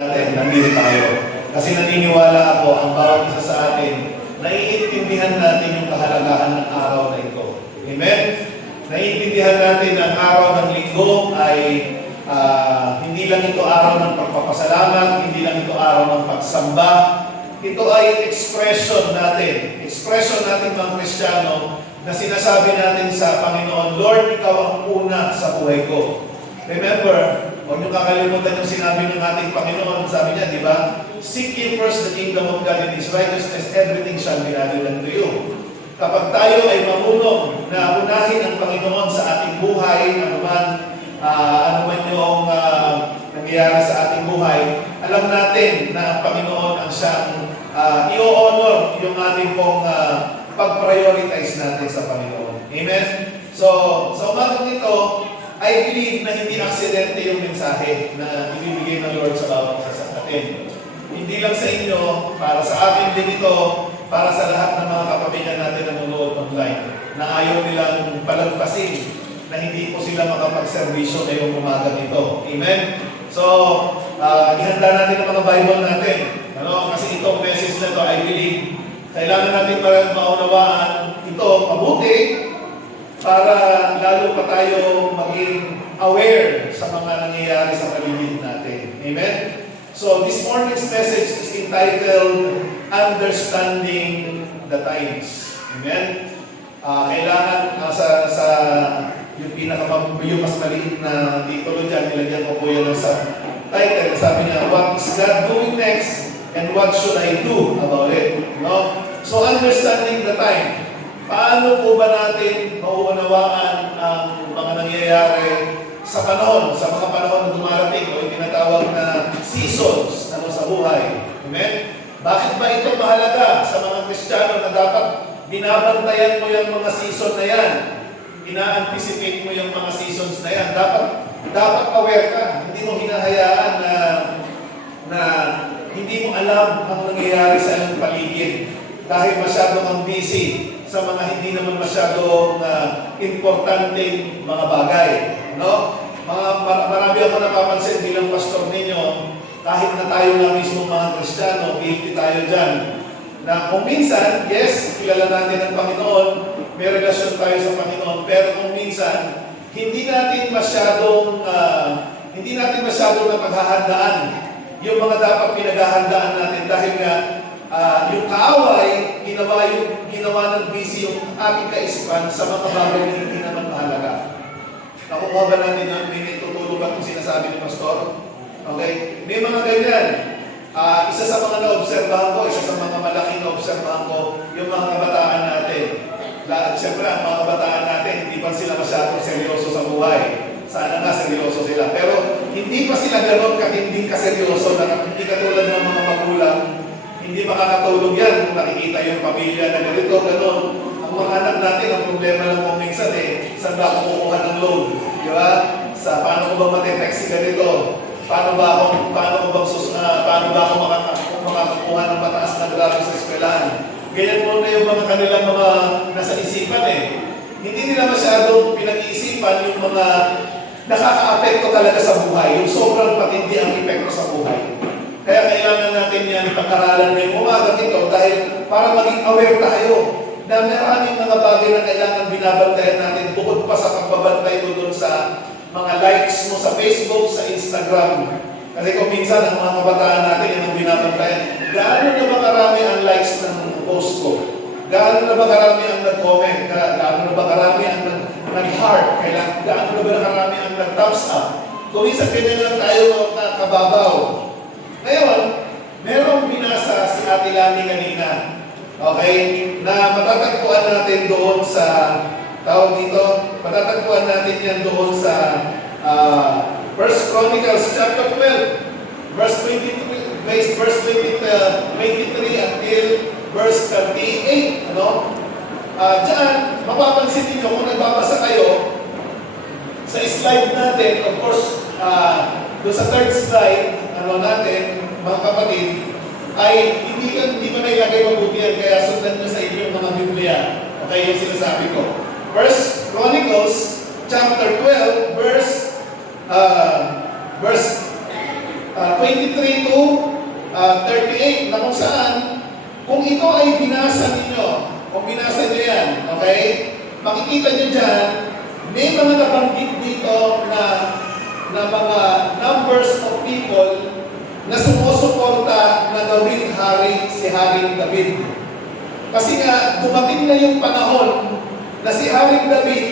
natin, nandito tayo. Kasi naniniwala ako, ang bawat isa sa atin, naiintindihan natin yung kahalagahan ng araw na ito. Amen? Naiintindihan natin na ang araw ng linggo ay hindi lang ito araw ng pagpapasalamat, hindi lang ito araw ng pagsamba. Ito ay expression natin mga Kristiyano, na sinasabi natin sa Panginoon, Lord, Ikaw ang una sa buhay ko. Remember, huwag niyo kakalimutan yung sinabi ng ating Panginoon. Sabi niya, di ba? Seek ye first the kingdom of God and His righteousness, everything shall be added unto you. Kapag tayo ay marunong na unahin ang Panginoon sa ating buhay, ano man yung nangyayari sa ating buhay, alam natin na ang Panginoon ang siyang i-honor yung ating pong pag-prioritize natin sa Panginoon. Amen? So, sa umagang ito, I believe na hindi aksidente yung mensahe na ibibigay ng Lord sa bawat isa sa atin. Hindi lang sa inyo, para sa akin din ito, para sa lahat ng mga kapamilya natin na nanonood online, na ayaw nilang palagpasin na hindi po sila makapagservisyo ngayong umaga nito. Amen? So, ihanda natin ang mga Bible natin. Kasi itong message na ito, I believe, kailangan natin maunawaan ito mabuti para lalo pa tayo maging aware sa mga nangyayari sa paligid natin. Amen? So, this morning's message is entitled, Understanding the Times. Amen? Kailangan sa yung mas maliit na titulo dyan, nilagyan ko po yan sa title. Sabi niya, what is God doing next and what should I do about it? No? So, understanding the time. Paano po ba natin mauunawaan ang mga nangyayari sa mga panahon na dumarating o yung tinatawag na seasons sa buhay? Amen? Bakit ba ito mahalaga sa mga Kristiyano na dapat binabantayan mo yung mga season na yan? Ina-anticipate mo yung mga seasons na yan. Dapat aware ka. Hindi mo hinahayaan na hindi mo alam ang nangyayari sa iyong paligid dahil masyado kang busy sa mga hindi naman masyadong importanteng mga bagay. No? Marami ako napapansin bilang pastor ninyo, kahit na tayo na mismo mga Kristiyano, guilty tayo dyan, na kung minsan, yes, kilala natin ang Panginoon, may relasyon tayo sa Panginoon, pero kung minsan, hindi natin masyadong napaghahandaan yung mga dapat pinaghahandaan natin dahil nga yung kaaway, ginawa ng busy yung ating kaisipan sa mga bagay na hindi naman mahalaga. Nakukuha ba natin yun? May tutulong ba itong sinasabi ni Pastor? Okay? May mga ganyan. Isa sa mga na-obserbahan ko, isa sa mga malaking na-obserbahan ko, yung mga kabataan natin. Siyempre, ang mga kabataan natin, hindi pa sila masyadong seryoso sa buhay. Sana nga seryoso sila. Pero hindi pa sila gano'n katinding kaseryoso na hindi katulad ng mga magulang. Hindi makakatulog yan kung nakikita yung pamilya na ganito, gano'n. Ang mga anak natin, ang problema lang kung minsan saan ba ako kukuha ng load? Di ba? Paano ko ba matetext si ganito? Paano ba ako makakakuha ng mataas na grado sa eskwelahan? Ganyan mo na yung mga kanilang mga nasa isipan Hindi nila masyadong pinag-iisipan yung mga nakaka-apekto talaga sa buhay, yung sobrang patindi ang epekto sa buhay. Kaya kailangan natin yan pag-aralan ngayong umaga ito dahil para maging aware tayo na maraming mga bagay na kailangan binabantayan natin bukod pa sa pagbabantay mo doon sa mga likes mo sa Facebook, sa Instagram. Kasi kung minsan ang mga kabataan natin yung binabantayan, gaano na ba karami ang likes ng post ko? Gaano na ba karami ang nag-comment? Gaano na ba karami ang nag-heart? Gaano na ba karami ang nag-thumbs up? Kung minsan ganyan lang tayo kababaw. Ngayon, merong binasa si Ate Lani kanina, okay, na matatagpuan natin doon sa, matatagpuan natin yan doon sa 1 Chronicles chapter 12, verse 23 until verse 38. Diyan, mapapansin niyo kung nagbabasa kayo, sa slide natin, of course, doon sa third slide, natin, mga kapatid, ay hindi ko na ilagay mabuti yan, kaya sundan nyo sa inyong mga Biblia. Okay, yung sinasabi ko. 1 Chronicles, chapter 12, verse 23 to 38, na kung saan, kung ito ay binasa ninyo, kung binasa nyo yan, okay, makikita nyo dyan, may mga nabanggit dito na mga numbers of people na sumusuporta na gawing hari si Haring David. Kasi nga, dumating na yung panahon na si Haring David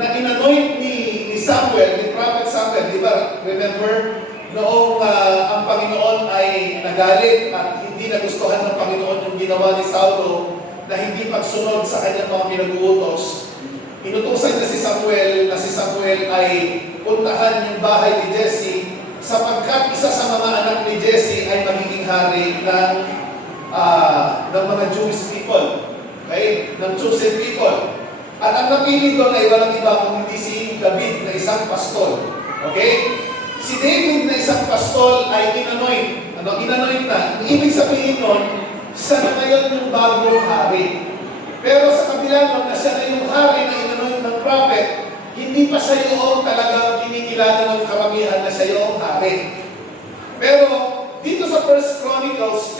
na inanoint ni Samuel, ni Prophet Samuel, di ba? Remember, noong ang Panginoon ay nagalit at hindi nagustuhan ng Panginoon yung ginawa ni Saulo na hindi pagsunod sa kanyang mga pinag-uutos. Inutusan niya si Samuel ay puntahan yung bahay ni Jesse sapagkat isa sa mga anak ni Jesse ay magiging hari ng mga Jewish people. Okay? Ng chosen people. At ang napili doon ay walang iba kung hindi si David na isang pastol. Okay? Si David na isang pastol ay inanoint. Inanoint na. Ang ibig sabihin nun, siya na ngayon yung bagong hari. Pero sa kabila nun na siya na yung hari na inanoint ng prophet, hindi pa siya yung talagang kinikilala ng karamihan na siya yung hari. Pero dito sa 1 Chronicles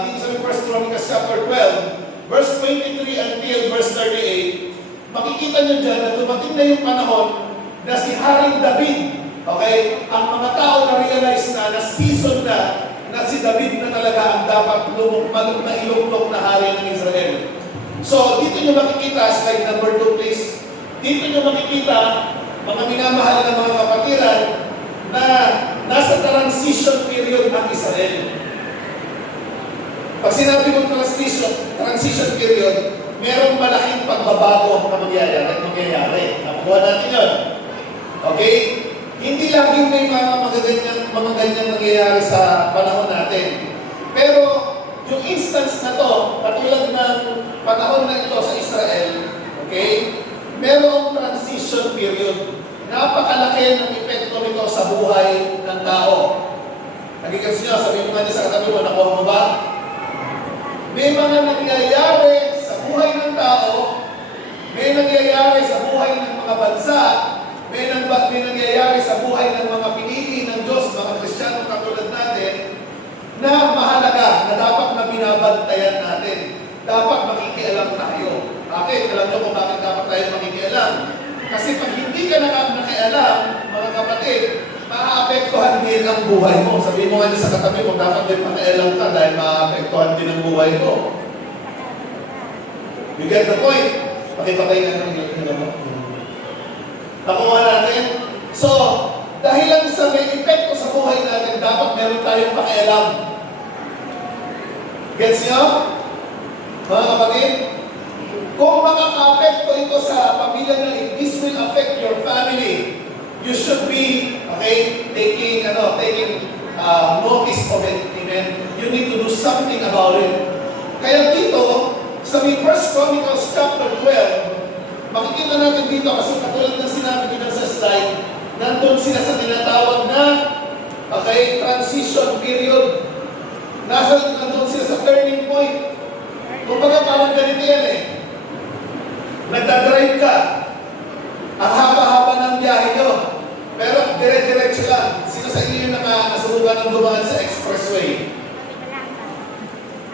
dito sa 1 Chronicles chapter 12, verse 23 until verse 38, makikita nyo dyan na dumating na yung panahon na si Haring David, okay, ang mga tao na realize na season na si David na talaga ang dapat lumukmalok na iluklok na hari ng Israel. So, dito nyo makikita, slide number 2 please, dito nyo makikita, mga minamahal na mga kapatiran, na nasa transition period ang Israel. Pag sinabi mong transition period, merong malaking pagbabago na mangyayari. Nakuha natin yun. Okay? Hindi laging may mga ganyang nangyayari sa panahon natin. Pero, yung instance na to, katulad ng panahon na ito sa Israel, okay, merong transition period. Napakalaki ng epekto nito sa buhay ng tao. Nagigets nyo, sabihin mo nga sa katabi mo, nakuha mo ba? May mga nangyayari sa buhay ng tao, may nangyayari sa buhay ng mga bansa, may nangyayari sa buhay ng mga pinili ng Diyos, mga Kristiyano katulad natin, na mahalaga, na dapat na binabantayan natin. Dapat makikialam tayo. Bakit? Alam nyo kung bakit dapat tayo makikialam? Kasi pag hindi ka nakialam, mga kapatid, maaapektuhan din ang buhay mo. Sabihin mo nga sa katabi mo, dapat din makialam ka dahil maaapektuhan din ang buhay mo. You get the point? Pakipatay nga ng ilan mo. Nakuha natin. So, dahil lang sa may epekto sa buhay natin, dapat meron tayong pakialam. Gets nyo? Mga kapatid? Kung makaka-apekto ito sa pamilya nyo, if this will affect your family, you should be, okay, taking notice of it. Amen? You need to do something about it. Kaya dito, sa 1 Chronicles chapter 12, makikita natin dito kasi katulad ng sinabi dito sa slide, nandun sila sa tinatawag na transition period. Nandun sila sa turning point. Kumbaga parang ganito yan eh. Nagdadrive ka. Ang haba-haba ng biyahe nyo. Pero dire-diretso lang. Sino sa inyo yung nasubukan ng dumaan sa expressway?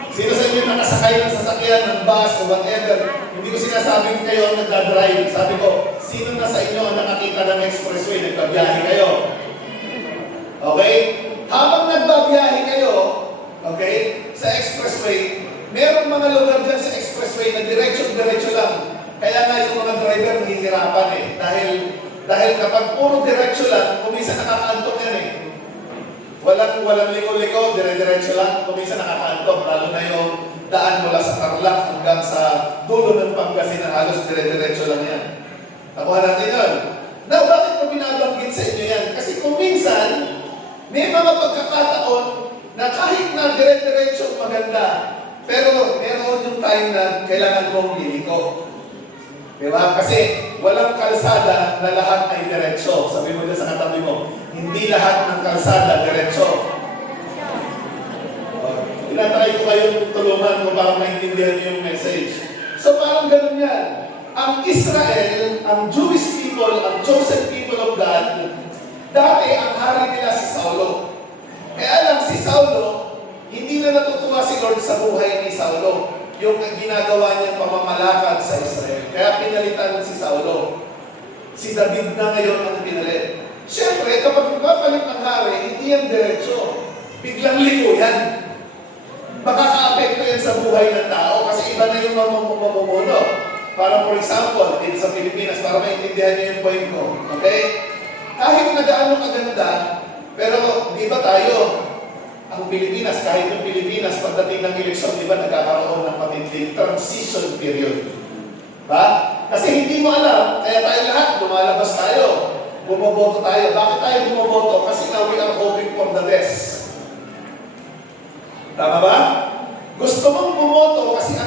Sino sa inyo yung nakasakay ng sasakyan, ng bus o whatever? Hindi ko sinasabing kayo ang nagdadrive. Sabi ko, sino na sa inyo ang nakakita ng expressway? Nagbabiyahe kayo. Okay? Habang nagbabiyahe kayo, okay, sa expressway, merong mga lugar dyan sa expressway na diretso lang. Kaya nga yung mga driver nahihirapan eh. Dahil kapag puro diretso lang, kumisa nakakaantok yan eh. Walang liko-liko, dire-diretso lang, kumisa nakakaantok. Lalo na yung daan mula sa Tarlac hanggang sa dulo ng Pangasinan, halos dire-diretso lang yan. Nakuha natin yun. Now, bakit ko binabanggit sa inyo yan? Kasi kung minsan, may mga pagkakataon na kahit na dire-diretso maganda, pero meron yung time na kailangan mong liliko. Diba? Kasi walang kalsada na lahat ay diretso. Sabi mo din sa katabi mo, hindi lahat ng kalsada diretso. Tinatry ko kayong tulungan kung parang maintindihan niyo yung message. So parang ganun yan. Ang Israel, ang Jewish people, ang chosen people of God, Dati, ang hari nila si Saulo. Kaya lang si Saulo, hindi na natutuwa si Lord sa buhay ni Saulo. Yung ginagawa niyang pamamalakad sa Israel. Kaya pinalitan si Saulo. Si David na ngayon ang pinalit. Siyempre, kapag papalit ng hari, hindi yan diretsyo. Biglang liko yan. Makaka-apekto yan sa buhay ng tao kasi iba na yung mamumuno. Para for example, dito sa Pilipinas, para maintindihan niyo yung point ko. Okay? Kahit na gaano kaganda, pero di ba tayo, ang Pilipinas, kahit yung Pilipinas, pagdating ng eleksyon, di ba nagkakaroon ng matinding transition period? Ba? Kasi hindi mo alam, kaya tayo lahat, lumalabas tayo, bumoboto tayo. Bakit tayo bumoboto? Kasi now we are hoping for the best. Tama ba? Gusto mong bumoto kasi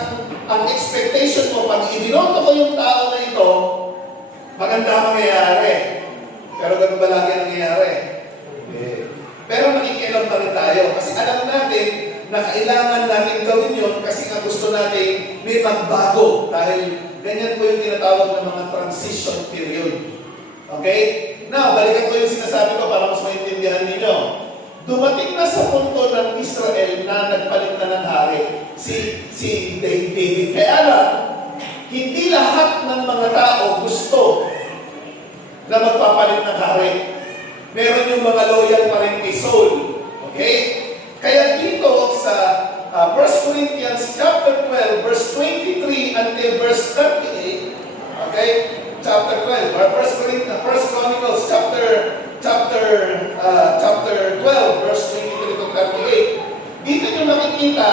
ang expectation mo, pag ibinoto ko yung tao na ito, maganda ang mangyayari. Pero ganun ba lagi ang nangyayari? Pero nakikialam pa rin tayo kasi alam natin na kailangan natin gawin yun kasi nga gusto natin may magbago dahil ganyan po yung tinatawag ng mga transition period. Okay? Now, balikan ko yung sinasabi ko para mas maintindihan ninyo. Dumating na sa punto ng Israel na nagpalit na ng hari, si David. Kaya lang, hindi lahat ng mga tao gusto na magpapalit ng hari. Meron yung mga loyal pa rin kay Saul. Okay? Kaya dito sa 1 Corinthians chapter 12, verse 23 until verse 38, okay? Chapter 12, or 1 Chronicles chapter 12, verse 23 to 38, dito nyo makikita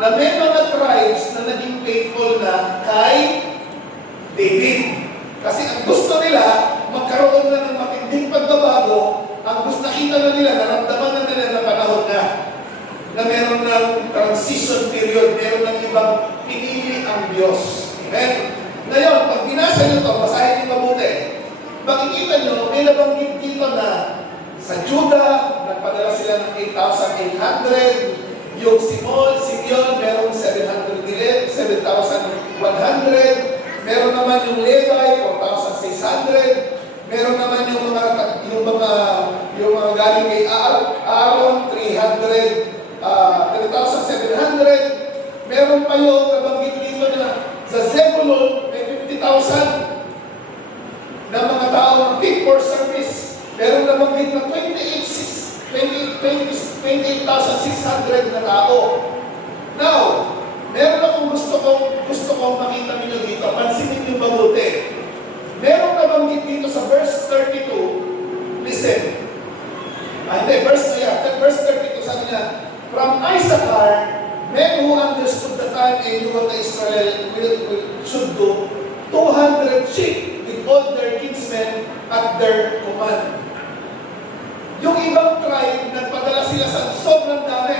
na may mga tribes na naging faithful na kay David. Kasi ang gusto nila, magkaroon na ng matinding pagbabago, ang gusto nakita na nila, naramdaman na nila na panahon na meron ng transition period, meron ng ibang pinili ang Diyos. Amen? Ngayon, pag binasa nyo ito, basahin nyo mabuti, makikita nyo, may nabanggit dito na sa Judah, nagpadala sila ng 8,800, yung Simeon, merong 7,100, meron naman yung Levi, 4,600, meron naman yung mga galing kay Aaron, 3,700, meron pa yung nabanggit dito na sa Zebulon, may 50,000 na mga tao ng big for service. Meron nabanggit na 28,600 na tao. Now, meron akong gusto kong makita ninyo dito. Pansinin niyo mabuti. Meron nabanggit dito sa verse 32. Listen. Verse 32, sabi niya, from Issachar, men who understood the time and knew what the Israel should do, 200 sheep with all their kinsmen at their command. Yung ibang tribe, nagpadala sila sa sobrang dami.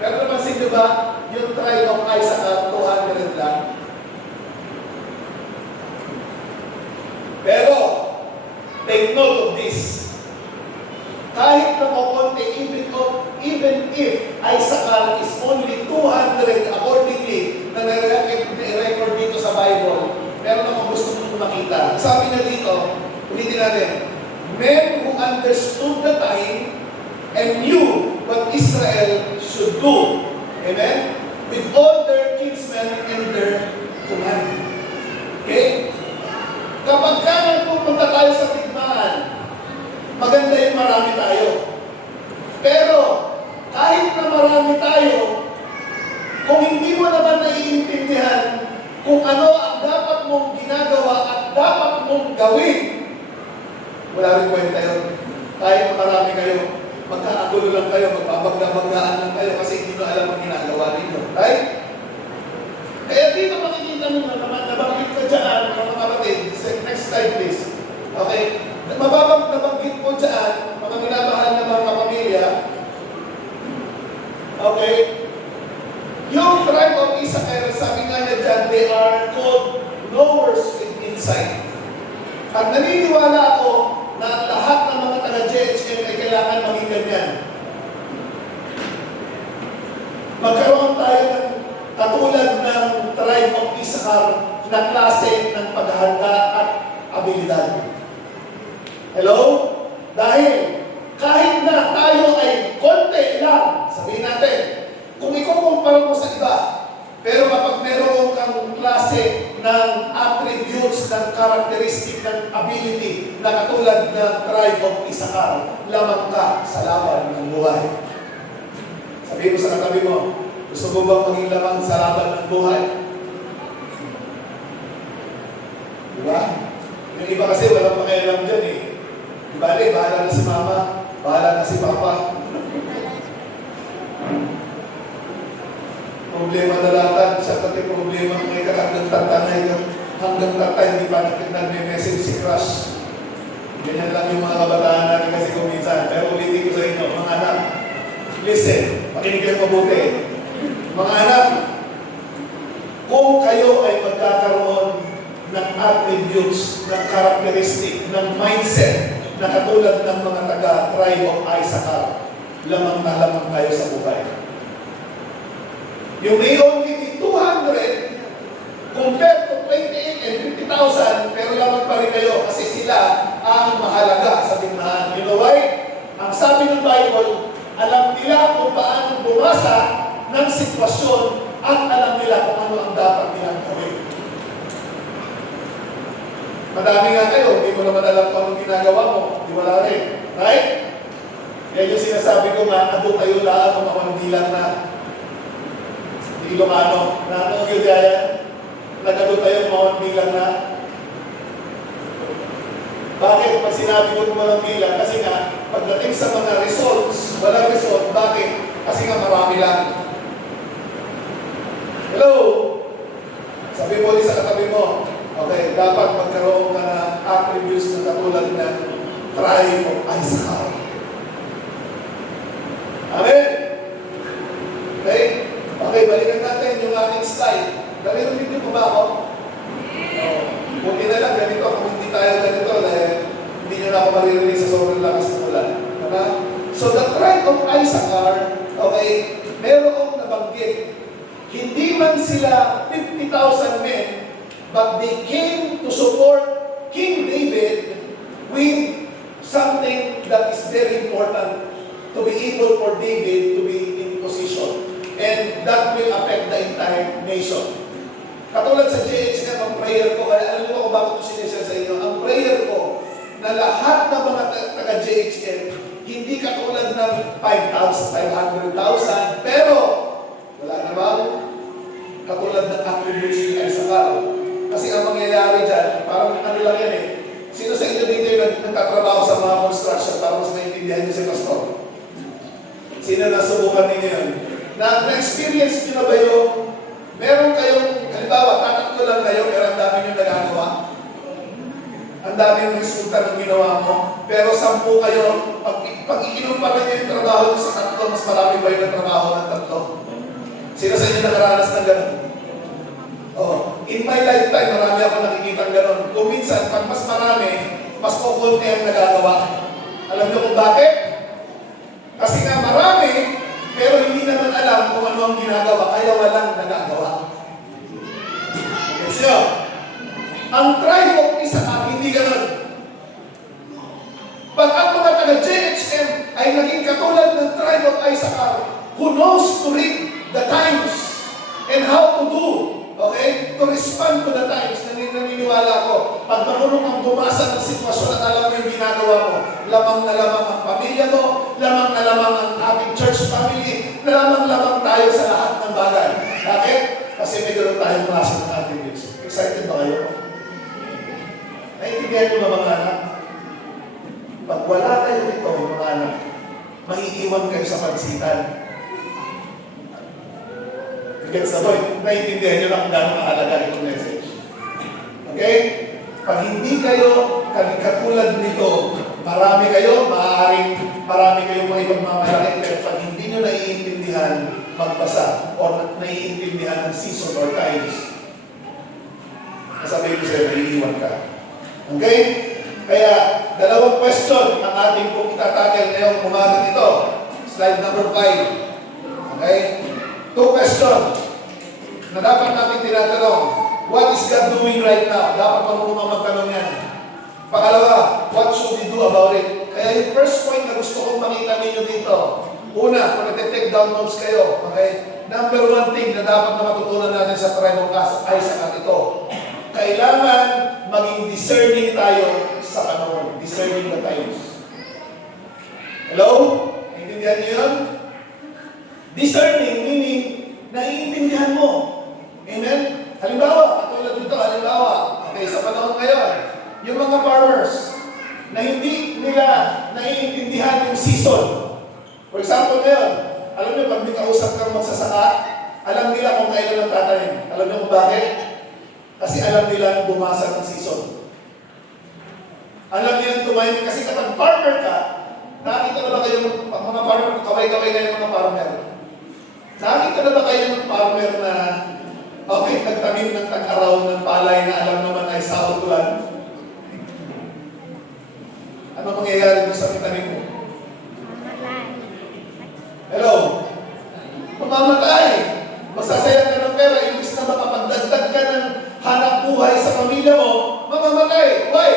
Pero napansin nyo ba, yung tribe of Issachar, 200 lang. Pero, take note of this. Kahit na kukunti, even if Issachar is only 200 accordingly na nare-record dito sa Bible, meron akong gusto mong makita. Sabi na dito, ulitin natin, men who understood the time and knew what Israel should do. Amen? With all their kinsmen and their command. Okay? Kapag pupunta tayo sa digmaan, maganda yung marami tayo. Pero, kahit na marami tayo, kung hindi mo naman naiintindihan kung ano ang dapat mong ginagawa at dapat mong gawin, wala rin kwenta yun. Kahit na marami kayo, magkakagulo lang kayo, magbabagda-bagdaan lang kayo kasi hindi mo alam ang ginagawa ninyo. Right? Kaya dito makikita nyo naman, nabanggit ka dyan, mga kapatid. Next slide please. Okay? Nabanggit po dyan, mga minamahal na mga kapamilya. Okay? Yung tribe of Issachar, sabi nga niya dyan, they are called knowers with insight. At naniniwala ako na lahat ng mga taga-JHM ay kailangan maging ganyan. Magkaroon tayo ng katulad ng tribe of Issachar na klase ng paghahanda at abilidad. Hello? okay natin. Kung ikukumpara mo sa iba, pero kapag meron kang klase ng attributes, ng characteristic, ng ability na katulad ng tribe of Issachar, lamang ka sa laban ng buhay. Sabihin mo sa katabi mo, gusto mo bang maging lamang sa laban ng buhay? Diba? Yung iba kasi walang pakialam dyan eh. Diba, bahala na si mama, bahala na si papa. Problema na lahat, siya pati problema ngayon hanggang tatay, hindi pa nagme-message si crush. Ganyan lang yung mga kabataan natin kasi kuminsan. Pero ulitin ko sa inyo, mga anak, listen, makinig kayo mabuti. Mga anak, kung kayo ay magkakaroon ng attributes, ng characteristic, ng mindset na katulad ng mga taga-tribe of Issachar, lamang na lamang kayo sa buhay. You may only be 200 compared to 28 and 50,000, pero lamang pa rin kayo kasi sila ang mahalaga sa tingnahan. You know why? Ang sabi ng Bible, alam nila kung paano bumasa ng sitwasyon at alam nila kung ano ang dapat nilang gawin. Madami nga kayo, hindi mo naman alam kung anong ginagawa mo. Di wala rin. Right? Yan yung sinasabi ko nga, ado kayo lahat kung mamandilang na Ilocano, na ano yung gaya, nagado tayo mawang bilang na. Bakit? Pag sinabi ko mawang bilang, kasi nga, pagdating sa mga results, walang result. Bakit? Kasi nga marami lang. Hello? Sabi mo ulit sa katabi mo, okay, dapat magkaroon ka ng attributes na katulad ng tribe of Issachar. Amen? Okay? Okay, balikan natin yung ating slide. Naririnig niyo po ba ako? Oo. Buti na lang ganito. Kung hindi tayo ganito, dahil hindi nyo na ako maririnig sa sobrang lakas ng ulan. Diba? So the tribe of Issachar, okay, merong nabanggit. Hindi man sila 50,000 men, but they came to support King David with something that is very important to be able for David to be in position. And that will affect the entire nation. Katulad sa JHM, ang prayer ko, kaya alam niyo kung bakit ko sinishare sa inyo, ang prayer ko na lahat ng mga taga-JHM, hindi katulad ng 5,000, 500,000, pero wala namang katulad ng attributes ni Issachar. Kasi ang mangyayari dyan, parang ano lang yan eh. Sino sa inyo dito yung nagtatrabaho sa mga construction para mas maintindihan niyo si Pastor? Sino nasubukan ninyo yun? Na-experience nyo na ba yung meron kayong, halimbawa, tatatlo lang kayo, pero ang dami nyo nagagawa. Ang dami yung resulta ng ginawa mo. Pero 10 kayo, pag ikinumpara nyo yung trabaho nyo sa tatlo, mas marami ba yung trabaho ng tatlo? Sino sa inyo nakaranas ng gano'n? Oh, in my lifetime, marami ako nakikita gano'n. Kung minsan, pag mas marami, mas kukunti ang nagagawa. Alam nyo kung bakit? Kasi nga marami, pero hindi naman alam kung ano ang ginagawa, kaya walang nagagawa. Okay, so, ang tribe of Issachar, hindi ganun. Pag ang mga taga-JHM ay naging katulad ng tribe of Issachar, who knows to read the times and how to do, okay, to respond to the times, naniniwala ko, pag marunong kang bumasa ng sitwasyon at alam mo yung ginagawa mo, lamang na lamang ang pamilya mo, lamang na lamang ang ating church family, lamang tayo sa lahat ng bagay. Bakit? Kasi may ganoon tayong klase ng attributes. Excited ba kayo? Naintindihan mo ba mga anak? Pag wala kayo nito, mga anak, maiiwan kayo sa pansitan. Gets the point? Naintindihan nyo na kung gano'ng mahalaga itong message. Okay? Pag hindi kayo katulad nito, marami kayo, maaaring marami kayong mga ibang mamalaki, pero pag hindi nyo naiintindihan magbasa o naiintindihan ng season or times, masabi ko sa'yo, naiiwan ka. Okay? Kaya, dalawang question ang ating pong itatakel ngayong umaga nito. Slide number 5. Okay? 2 questions na dapat natin tinatanong. What is God doing right now? Dapat marunong magtanong yan. Pangalawa, what should we do about it? Kaya yung first point na gusto kong makita ninyo dito, Una, kung nag-take down notes kayo, okay? Number one thing na dapat na matutunan natin sa tribe of Isaac ito. Kailangan maging discerning tayo sa panahon. Discerning the times. Hello? Naintindihan niyo yun? Discerning, meaning, naiintindihan mo. Amen? Halimbawa, katulad dito, okay, sa panahon ngayon, yung mga farmers, na hindi nila naiintindihan yung season. For example ngayon, alam niyo, pag may kausap kang magsasaka, alam nila kung kailan ang tatanim. Alam niyo kung bakit? Kasi alam nila bumasa ng season. Alam nila tumayin, kasi kapag farmer ka, nakita na ba kayo, mga farmer, kaway-kaway kayo mga farmer? Nakita na ba kayo ng farmer na, okay, nagtanim ng tag-araw ng palay na alam naman ay sa ulan? Ano mangyayari doon sa tanim mo? Hello? Mamamatay. Masasayang ka ng pera, imbis na makapagdagdag ka ng hanap buhay sa pamilya mo, mamamatay. Why?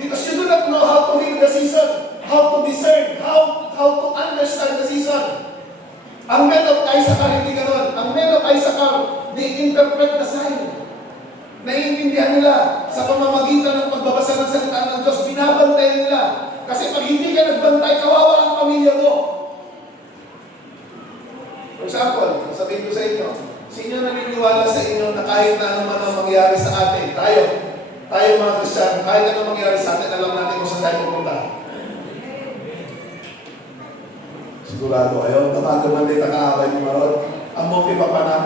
Because you do not know how to read the season, how to discern, how to understand the season. Ang men of Issachar, hindi gano'n. Ang men of Issachar, they interpret the sign. Naiintindihan nila sa pamamagitan ng pagbabasa ng salita ng Diyos, binabantayan nila. Kasi pag hindi ka nagbantay, kawawa ang pamilya mo. For example, sabihin ko sa inyo, sino naniniwala sa inyo na kahit na ano man ang mangyari sa atin, tayo mga Kristiyano, kahit ano mangyari sa atin, alam natin kung saan tayo pupunta. Sigurado kayo, namagaman din nakaabay ni Marod. Ang mopi pa pa na.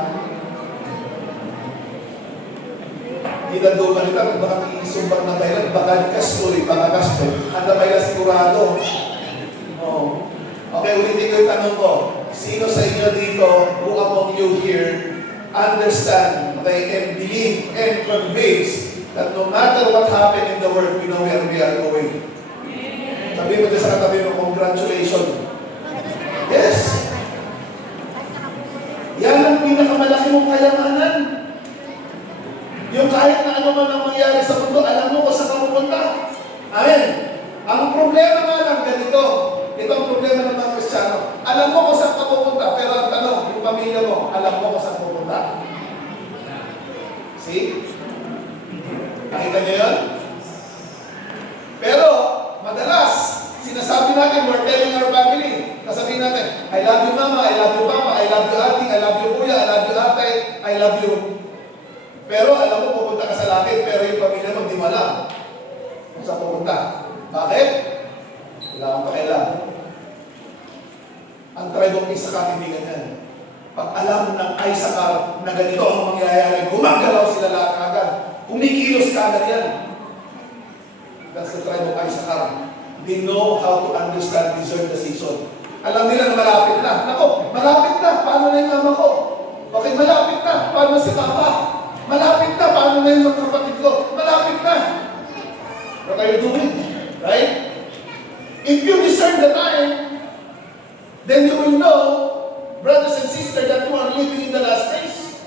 Kita doon kanita, kung baka iisumbang na baylan, baka kastoy, baka kastoy. Ang baylan sigurado. Oh. Okay, ulitin ko yung tanong ko. Sino sa inyo dito, who among you here, understand, okay, and believe, and convince that no matter what happened in the world, we know where we are going? Sabi mo dyan sa katabi mo, congratulations. Yes. Yan ang pinakamalaki mong kayamanan. Yung kahit na ano man ang mangyari sa mundo, alam mo kung saan ka pupunta. Amen. Ang problema nga lang ganito. Ito ang problema ng mga Kristiyano. Alam mo kung saan ka pupunta, pero ang tanong, yung pamilya mo, alam mo kung saan pupunta. See? Nakita niyo yun? Pero, madalas, sinasabi natin, we're telling our family, sasabihin natin, I love you mama, I love you papa, I love you ating, I love you kuya, I love you ate, I love you. Pero alam mo, pupunta ka sa langit, pero yung pamilya mo, di mo alam kung saan pupunta. Bakit? Wala kang pakialam. Ang tribe of Issachar, hindi ganyan. Pag alam ng Issachar na ganito ang mangyayari, gumagalaw sila lahat agad. Kumikilos ka agad yan. That's the tribe of Issachar. They know how to understand, discern the season. Alam nila na malapit na. Nako, malapit na. Paano na yung mama ko? Okay, malapit na. Paano si papa? Malapit na. Paano na yung mga kapatid ko? Malapit na. What are you doing? Right? If you discern the time, then you will know, brothers and sisters, that you are living in the last days.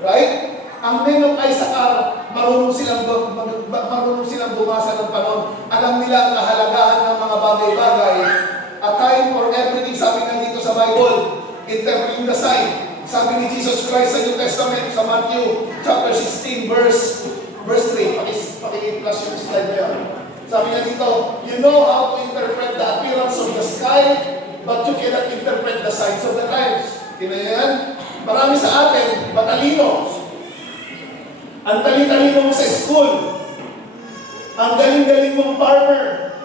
Right? Ang men of Issachar, marunong silang bumasa ng panahon. Alam nila ang kahalagahan ng mga bagay-bagay. A time for everything, sabi nga dito sa Bible, interpreting the sign. Sabi ni Jesus Christ sa New Testament, sa Matthew chapter 16, verse 3. Paki-plus yung slide na yan. Sabi niya dito, you know how to interpret the appearance of the sky, but you cannot interpret the signs of the times. Kinayan? Marami sa atin, matalino. Ang talino mo sa school. Ang galing-galing mong farmer.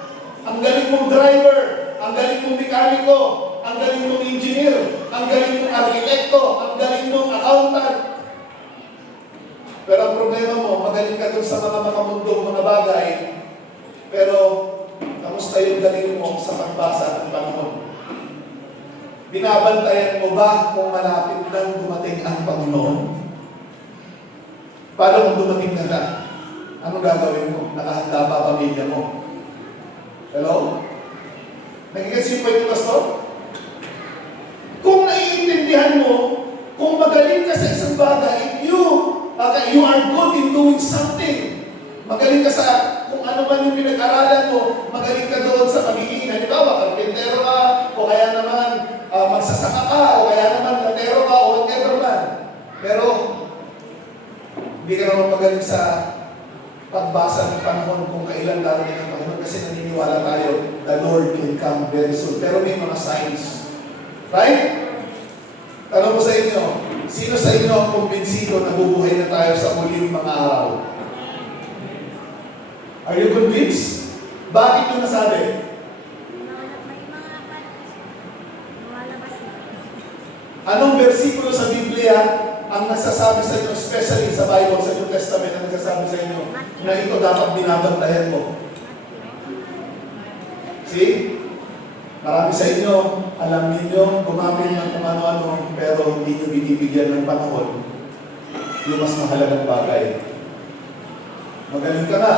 Ang galing mong driver. Ang galing mong mekaniko. Ang galing mong engineer. Ang galing mong arkitekto. Ang galing mong accountant. Pero ang problema mo, magaling ka dun sa mga makamundong mga bagay. Pero, kamusta yung galing mo sa pagbasa ng panahon? Binabantayan mo ba kung malapit nang dumating ang Panginoon? Paano kung dumating na ka? Anong gagawin mo? Nakahanda pa pamilya mo? Hello? Nagigets yung point, Pastor? Kung naiintindihan mo, kung magaling ka sa isang bagay, you are good in doing something. Magaling ka sa kung ano man yung pinag-aralan mo, magaling ka doon sa pagiging, halimbawa, karpintero ka, o kaya naman magsasaka ka, o kaya naman latero ka, o whatever man. Pero, hindi ka naman magaling sa pagbasa ng panahon kung kailan darating ang Panginoon kasi naniniwala tayo, the Lord will come very soon. Pero may mga signs. Right? Tanong ko sa inyo, sino sa inyo ang kumbinsido na bubuhay na tayo sa muling mga araw? Are you convinced? Bakit nyo nasabi? Anong versikulo sa Biblia ang nagsasabi sa inyo, especially sa Bible, sa New Testament, ang nagsasabi sa inyo na ito dapat binabantayan mo? See? Marami sa inyo, alam niyo, gumamit ng kung ano-ano, pero hindi nyo binibigyan ng panahon yung mas mahalagang bagay. Magaling ka na,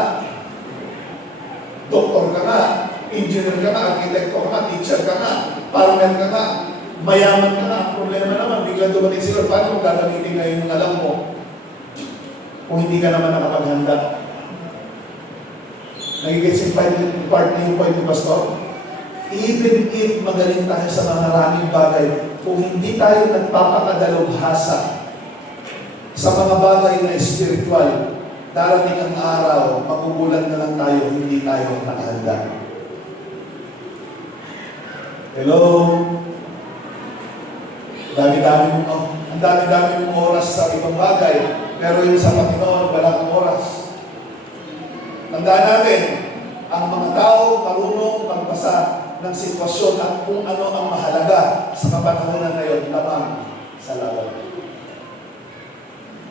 doktor ka na, engineer ka na, arkitekto ka na, teacher ka na, farmer ka na, mayaman ka na. Ang problema naman, biglang dumating sila, paano mo gagamitin ngayon yung alam mo kung hindi ka naman nakapaghanda? Nagigits yung part na yung point ni Pastor? Even if magaling tayo sa mga maraming bagay, kung hindi tayo nagpapakadalubhasa sa mga bagay na spiritual, darating ang araw, magugulat na lang tayo, hindi tayo nakahanda. Hello? Ang dami-dami mong oras sa ibang bagay, pero yung sa Panginoon, wala kang oras. Tandaan natin, ang mga tao marunong magbasa ng sitwasyon at kung ano ang mahalaga sa kapanahonan ngayon lamang sa laban.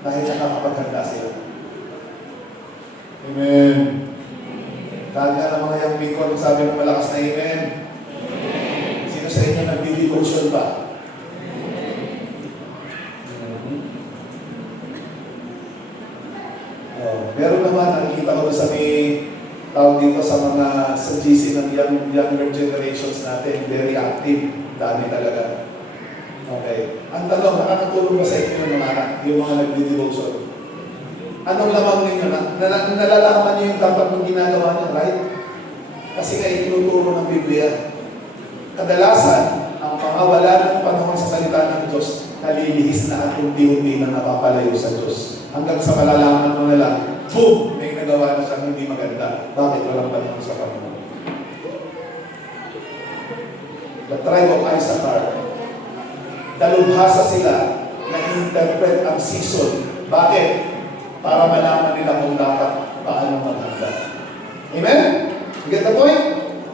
Dahil nakakapaghanda sila. Amen. Kaya ng mga young people, sabi ng malakas na amen. Sino sa inyo nagdi-devotion ba? Meron naman, nakikita ko sa may tawag dito sa mga sa GC ng younger generations natin, very active. Dami talaga. Okay. Ang tanong, nakakatulong ba sa inyo yung mga nagdi-devotion? Anong lamang ninyo? Nalalaman niyo yung dapat mong ginagawa niyo, right? Kasi nga itinuturo ng Biblia. Kadalasan, ang pangawala ng panahon sa salita ng Diyos, nalilihis na at unti-unti na napapalayo sa Diyos. Hanggang sa malalaman mo na lang, boom! May nagawa na siyang hindi maganda. Bakit walang panahon sa Panginoon? The tribe of Issachar, dalubhasa sila na interpret ang season. Bakit? Para malaman nila kung dapat paano maghanda. Amen? You get the point?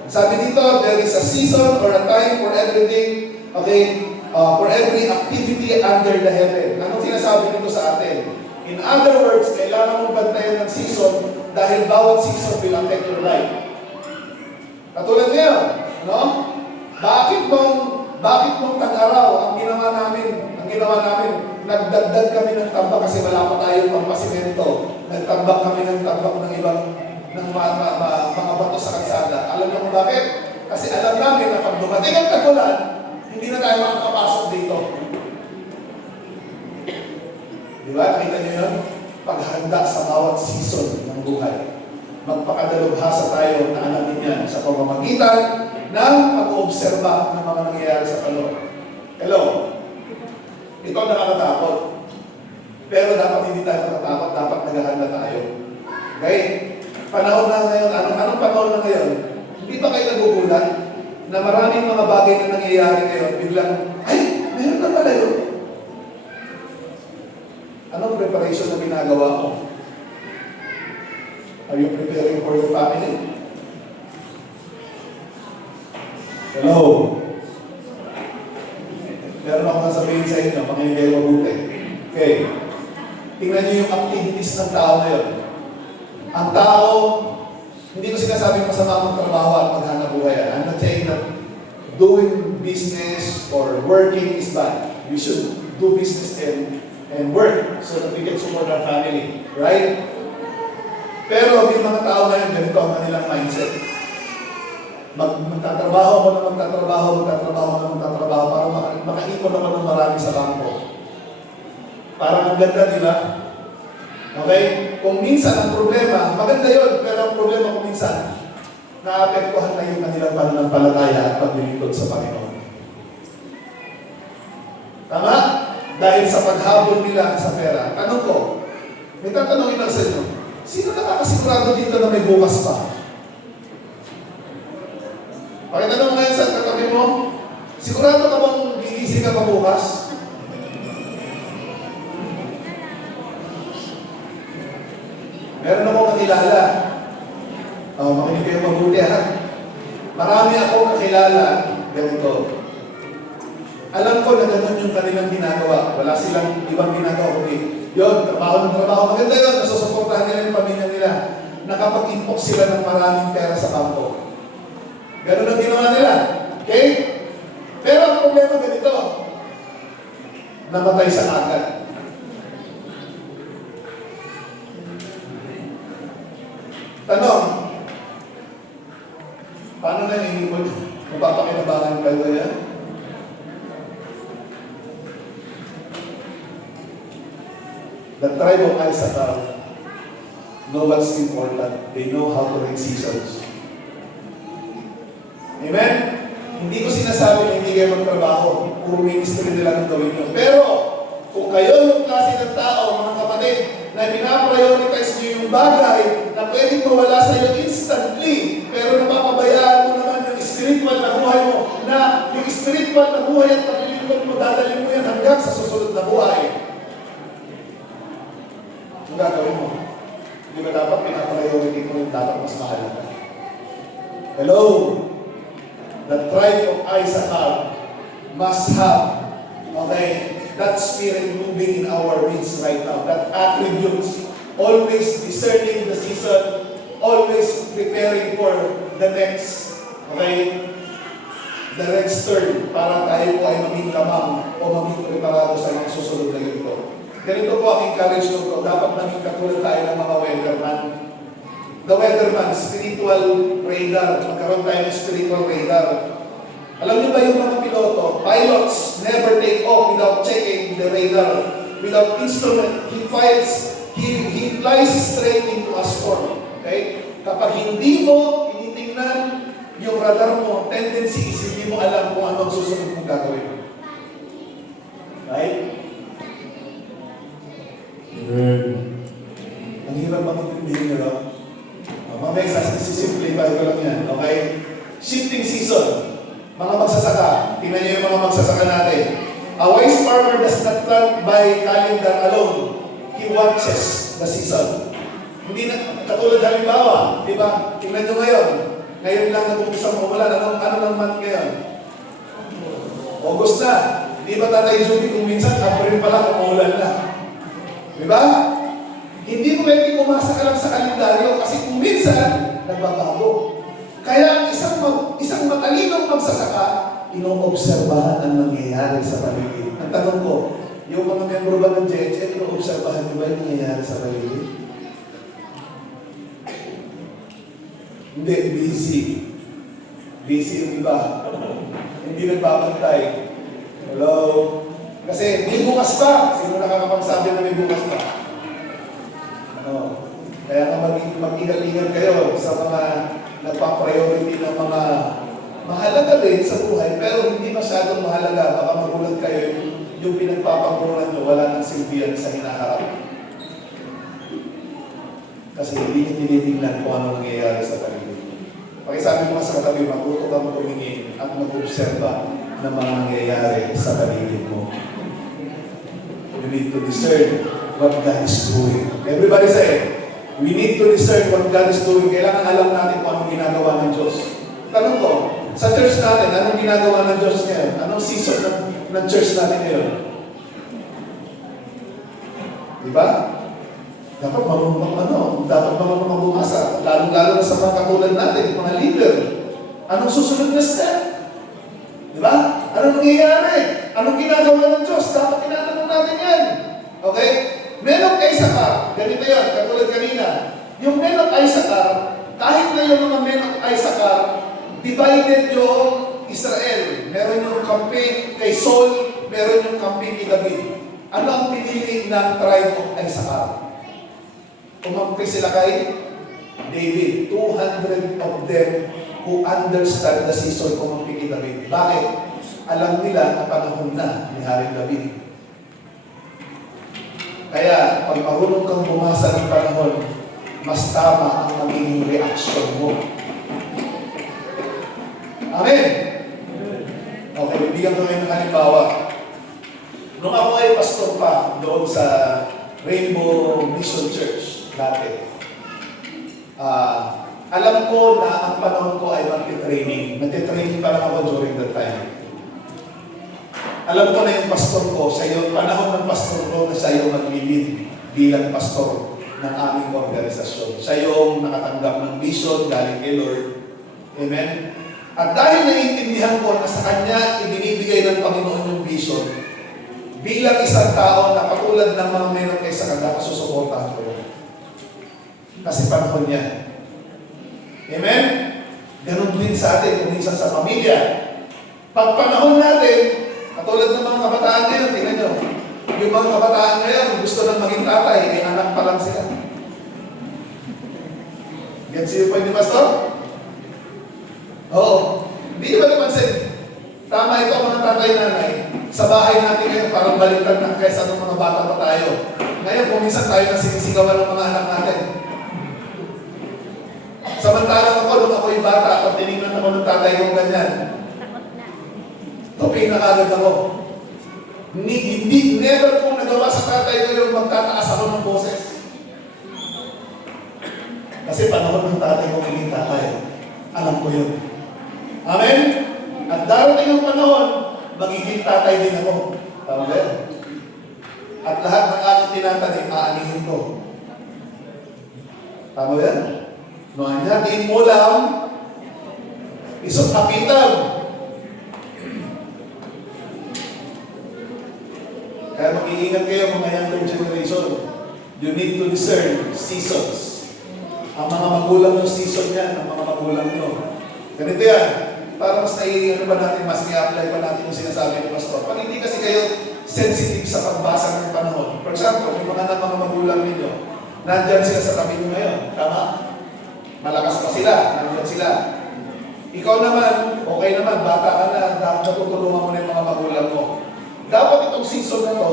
Sabi dito, there is a season or a time for everything, okay? For every activity under the heaven. Anong sinasabi nito sa atin? In other words, kailangan mong bantayan ng season dahil bawat season will affect your life. Katulad ngayon, no? Bakit nung tag-araw ang ginawa namin, nagdagdag kami ng tambak kasi wala pa tayong pampasimento. Nagtambak kami ng tambak ng ibang ng mga bato sa kalsada. Alam niyo kung bakit? Kasi alam namin na pag dumating ang tagulan, hindi na tayo makakapasok dito. Di ba? Nakita niyo yun? Paghanda sa bawat season ng buhay. Magpakadalubhasa tayo na alamin yan sa pamamagitan ng pag-oobserba ng mga nangyayari sa panahon. Hello? Ito ang nakakatakot. Pero dapat hindi tayo natatakot, dapat naghahanda tayo. Okay? Panahon na ngayon, anong panahon na ngayon? Hindi ba kayo nagugulat na maraming mga bagay na nangyayari ngayon, biglang, ay, meron na pala yun. Anong preparation na ginagawa mo? Are you preparing for your family? Hello? Meron akong sasabihin sa inyo, makinig kayo mabuti. Okay. Tingnan niyo yung activities ng tao ngayon. Ang tao, hindi ko sinasabing masama magtrabaho at maghanap buhay. I'm not saying that doing business or working is bad. We should do business and work so that we can support our family. Right? Pero yung mga tao ngayon, ganito ang kanilang mindset. Magtatrabaho ko na magtatrabaho para makaipon naman ng marami sa bangko. Parang ang ganda, di ba? Okay? Kung minsan ang problema, maganda yun, pero ang problema kung minsan, naapektuhan na yung kanilang pananampalataya at paglilingkod sa Panginoon. dahil sa paghabol nila sa pera. Tanong ko, may tatanungin lang sa inyo, sino nakakasigurado dito na may bukas pa? Pakitanong mo ngayon sa katabi mo, sigurado ka bang gigising ka pa bukas? Meron akong kakilala. Makinig kayo mabuti ha. Marami akong kakilala ganito. Alam ko na ganun yung kanilang ginagawa. Wala silang ibang ginagawa kundi yun, trabaho ng trabaho. Maganda yun, nasusuportahan nila yung pamilya nila. Nakapag-impok sila ng maraming pera sa bangko. Ganun ang ginawa nila. Okay? Pero ang problema ganito, namatay sa agad. Tanong, paano na ninipon? Mapapakinabangan kayo yan? The tribe of Issachar know what's important. They know how to read seasons. Amen? Hindi ko sinasabi na hindi kayo magtrabaho. Puro ministry nila ang gawin nyo. Pero, kung kayo yung klase ng tao, mga kapatid, na pinaprioritize nyo yung bagay na pwedeng mawala sa iyo instantly, pero napapabayaan mo naman yung spiritual na buhay mo, na yung spiritual na buhay at paglilingkod mo, dadalhin mo yan hanggang sa susunod na buhay. Ang gagawin mo? Hindi ba dapat pinapriority mo yung dapat mas mahalaga? Hello? The tribe of Issachar must have, okay, that spirit moving in our midst right now. That attributes, always discerning the season, always preparing for the next, okay, the next turn, para tayo po ay maging lamang o maging preparado sa mga susunod na yun po. Ganito po ang encouragement ko. Dapat maging katulad tayo ng mga weatherman. The weatherman, spiritual radar. Magkaroon tayo ng spiritual radar. Alam niyo ba yung mga piloto, pilots never take off without checking the radar, without instrument. He flies straight into a storm. Okay? Kapag hindi mo tinitingnan yung radar mo, tendency is hindi mo alam kung ano ang susunod mong gagawin. Right? Ang hirap mag-intindihin nyo, no? Mamaya sisisimplify ko lang yan. Okay? Shifting season. Mga magsasaka, tingnan niyo yung mga magsasaka natin. A wise farmer does not plant by calendar alone. He watches the season. Hindi na, katulad halimbawa, di ba? Tingnan niyo ngayon. Ngayon lang nag-umpisa mo umulan. Ano ng month ngayon? August na. Di ba Tatay Judy kung minsan, April pa lang, umulan na. Di ba? Hindi mo pwede umasa ka lang sa kalendaryo kasi kung minsan, nagbabago. Kaya ang isang matalinong magsasaka, inoobserbahan ang nangyayari sa paligid. Ang tanong ko, yung mga membro ba ng JHN, inoobserbahan nyo ba yung nangyayari sa paligid? Hindi, busy. Busy yung iba. Hindi nagbabantay. Hello? Kasi may bukas pa. Sino nakakapagsabi na may bukas pa? Kaya nga mag-ingat-ingat kayo sa mga nagpa-priority ng mga mahalaga din sa buhay, pero hindi masyadong mahalaga. Baka magulat kayo yung pinagpapangunan nyo, wala nang silbihan sa hinaharap. Kasi hindi nyo tinitingnan kung ano nangyayari sa paligid. Pakisabi mo sa katabi, matuto kang tumingin at mag-obserba ng mga nangyayari sa paligid mo. You need to discern what God is doing. Everybody say, we need to discern what God is doing. Kailangan alam natin kung anong ginagawa ng Diyos. Tanong ko, sa church natin, anong ginagawa ng Diyos ngayon? Anong season ng church natin ngayon? Diba? Dapat marunong magbumasa. Lalo-lalo na sa mga katulad natin, mga leader. Anong susunod na step? Diba? Anong nangyayari? Anong ginagawa ng Diyos? Dapat tinatanong natin yan. Okay? Men of Issachar, ganito yan, katulad kanina. Yung men of Issachar, kahit na yung mga men of Issachar, divided yung Israel. Meron yung kampi kay Saul, meron yung kampi kay David. Ano ang pinili ng tribe of Issachar? Kumampi sila kay David. 200 of them who understand the season kumampi kay David. Bakit? Alam nila na panahon na ni Haring David. Kaya, pag marunong kang bumasa ng panahon, mas tama ang magiging reaksyon mo. Amen? Okay, bibigyan ko ngayon ng halimbawa. Nung ako ay pastor pa doon sa Rainbow Mission Church dati, alam ko na ang panahon ko ay magti-training. Nagti-training pa lang ako during that time. Alam ko na yung pastor ko, siya yung panahon ng pastor ko na siya yung maglilid bilang pastor ng aming organisasyon. Siya yung nakatanggap ng vision galing kay Lord. Amen? At dahil naiintindihan ko na sa Kanya ibinibigay ng Panginoon yung vision, bilang isang tao na katulad ng mga meron kayo sa Kanya, susuportahan ko yun. Kasi panahon niya. Amen? Ganun din sa atin, kung minsan sa pamilya. Pag panahon natin, katulad ng mga kabataan ngayon, tingnan nyo, yung mga kabataan ngayon, gusto nang maging tatay, ay anak pa lang sila. Gets yung point ni Pastor? Oo. Hindi nyo ba napansin? Tama ito mga tatay-nanay. Sa bahay natin ngayon, parang baliktad na kaysa ng mga bata pa tayo. Ngayon, kung minsan tayo na sinisigawan ng mga anak natin. Samantalang ako, nung ako'y bata, pag tinignan ako ng tatay kong ganyan, okay na kagad ako. Never kong nagawa sa tatay ko yung magtataas ako ng boses. Kasi panahon ng tatay ko maging tatay. Alam ko yun. Amen? At darating ang panahon, magiging tatay din ako. Tama ba? At lahat ng aking tinatanim, aanihin ko. Tama ba? Noon natin mo lang, isang kapital. Kaya mag-iingat kayo mga younger generation. You need to discern seasons. Ang mga magulang nyo, season yan, ang mga magulang nyo. Ganito yan. Para mas mas i-apply pa natin yung sinasabi ng pastor. Pag hindi kasi kayo sensitive sa pagbasa ng panahon. For example, yung mga magulang ninyo, nandyan sila sa tabi nyo ngayon. Tama? Malakas pa sila, nandyan sila. Ikaw naman, okay naman, bata ka na, dapat natutulungan mo na yung mga magulang mo. Dapat itong season na to,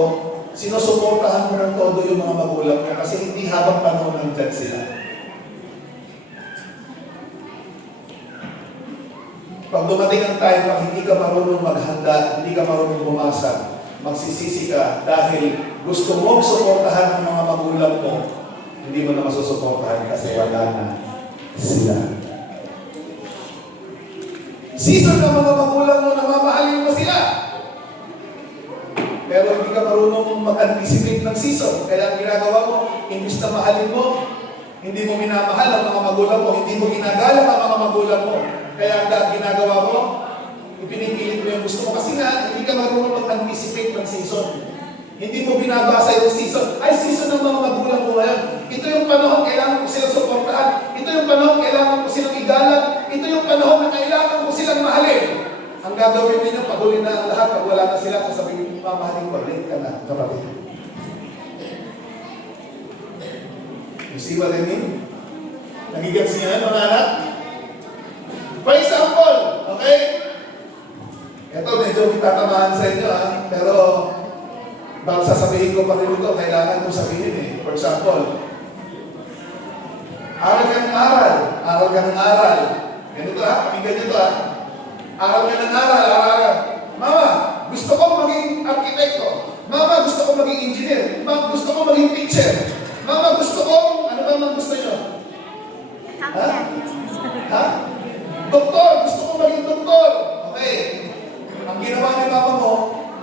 sinusuportahan mo ng todo yung mga magulang mo kasi hindi habang panahon nandyan sila. Pag dumating ang time, pag hindi ka marunong maghanda, hindi ka marunong bumasa, magsisisi ka dahil gusto mong suportahan ng mga magulang mo, hindi mo na masusuportahan kasi wala na sila. Season ng mga magulang mo na mamahalin mo sila. Pero hindi ka marunong mag-anticipate ng season. Kaya ang ginagawa mo, imbis na mahalin mo, hindi mo minamahal ang mga magulang mo, hindi mo ginagalang ang mga magulang mo. Kaya ang ginagawa mo, ipinipilit mo yung gusto mo. Kasi nga, hindi ka marunong mag-anticipate ng season. Hindi mo binabasa yung season. Ay, season ng mga magulang mo ngayon. Ito yung panahon kailangan ko silang suportahan. Ito yung panahon kailangan ko silang igalang. Ito yung panahon na kailangan ko silang mahalin. Ang gagawin ninyo, pagulin na ang lahat. Pag wala na sila, sasabihin mo, mamahalin ko, late ka na, kapatid. You see what I mean? Nagigets niyo yan, mga anak? For example, okay? Ito, medyo tatamaan sa inyo, ha? Pero, bago sasabihin ko pa rin ito, kailangan ko sabihin eh. For example, aral ka ng aral. Aral ka ng aral. Ganito ha, pakinggan nyo ito ha. Aral ka ng aral, aral. Mama, gusto ko maging arkitekto. Mama, gusto ko maging engineer. Mama, gusto ko maging teacher. Mama, gusto ko, ano ba ang gusto nyo? Ha? Ha? Doktor, gusto ko maging doktor. Okay. Ang ginawa ni mama mo,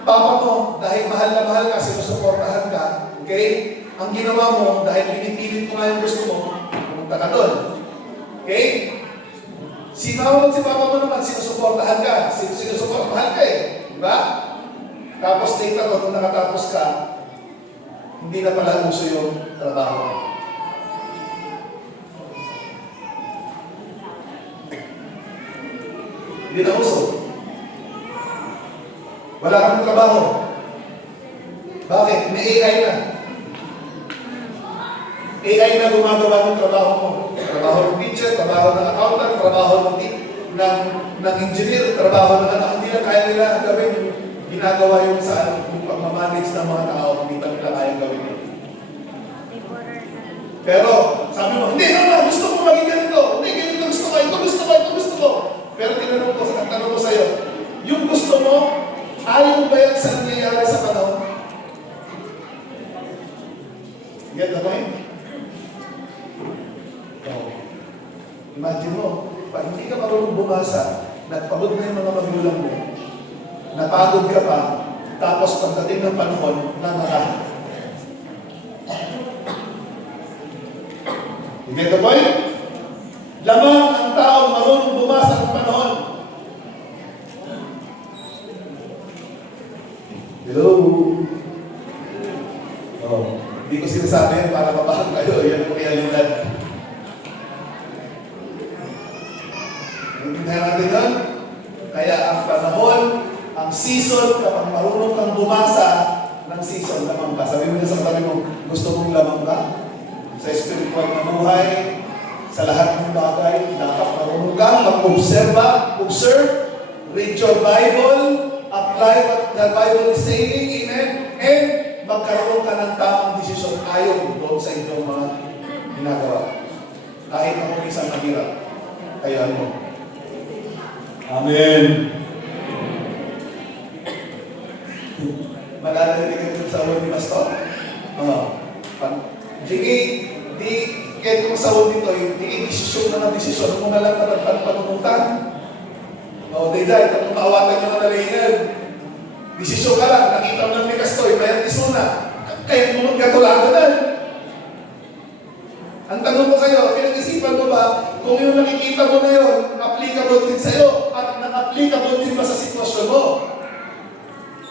papa mo, dahil mahal na mahal ka, sinusuportahan ka, okay? Ang ginawa mo, dahil pinipilit mo nga yung gusto mo, pumunta ka doon. Okay? Si mama at si papa mo naman, sinusuportahan ka, sinusuportahan ka eh. Diba? Tapos later on, kung nakatapos ka, hindi na pala uso yung trabaho. Hindi na uso. Wala kang trabaho. Bakit? May AI na. AI na gumagawa ng trabaho mo. Trabaho ng teacher, trabaho ng accountant, trabaho ng engineer, trabaho ng anak. Hindi na kaya nila gawin yung ginagawa yung sa yung pagmamanage ng mga tao. Hindi pa nila kaya gawin yun. Pero sabi mo, hindi, no, gusto ko maging ganito. Hindi, ganito gusto ko, ito gusto ko, ito gusto ko. Pero tinanong ko, tanong ko sa'yo, yung gusto mo, ayaw ba yan sa nangyayari sa panahon? Get the point? Oh. Imagine mo, pag hindi ka marunong bumasa, nagpagod na yung mga magulang mo, napagod ka pa, tapos pagdating ng panahon, namaka. You get the point? Lamang ang taong marunong bumasa ng panahon. Hello? Oh, hindi ko sinasabi yan para mapahal kayo. Yan po realidad. Naintindihan natin yun? Kaya ang panahon, ang season, kapag marunong kang bumasa ng season, lamang ka. Sabi mo niya sa katabi mo, gusto mong lamang ka? Sa spiritual na buhay, sa lahat ng bagay, dapat marunong kang mag-observe, read your Bible, apply what the Bible is saying, amen, and magkaroon ka ng tamang desisyon ayon doon sa inyong mga ginagawa. Kahit na kung isang mahirap, kaya mo. Amen. Malalalig ka sa word ni Pastor? Di kahit kung sa word nito, di desisyon na ng desisyon, kung nalang na panununtan. O, dahil, kung kaawatan nyo na nalaingan, desisyon ka lang, nakita mo lang ni Kastoy, mayroong isuna, kaya mo magkatulagan. Ang tanong ko sa'yo, pinag-isipan mo ba, kung yung nakikita mo na yun, applicable din sa'yo, at na-applicable din ba sa sitwasyon mo?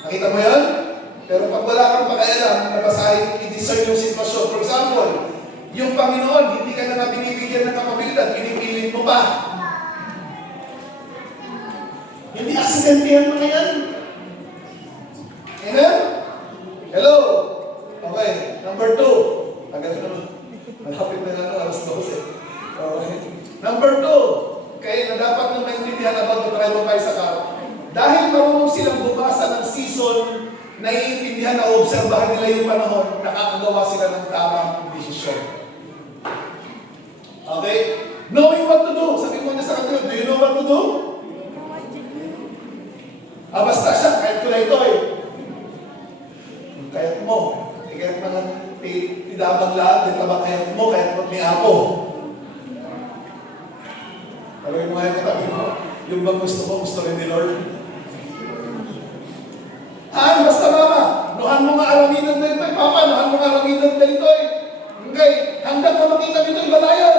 Nakita mo yan? Pero pag wala kang pakialam, nabasahin, i-discern yung sitwasyon. For example, yung Panginoon, hindi ka na nga binibigyan ng kapabilidad, pinipilit mo pa. Hindi aksidentihan mo na yan. Amen? Hello? Okay, number 2. Agad na naman. Malapit na lang, alas 12. Okay. Number 2. Kaya na dapat nang maintindihan about the tribe of Isaac. Dahil marunong silang bumasa ng season, naiintindihan na obserbahan nila yung panahon, nakakagawa sila ng tamang desisyon. Okay? Knowing what to do. Sabi mo niya sa kanila, do you know what to do? Basta siya, kahit ko na ito eh. Kahit mo. Kahit mga tidabang lahat, di taba kahit mo, kahit may ako. Pero yung mga katabi mo, yung bang gusto rin ni Lord? Basta mama, nuhan mo nga araminan na ito, papa, nuhan mo nga araminan na ito eh. Okay, hanggang na makita nito yung balayan.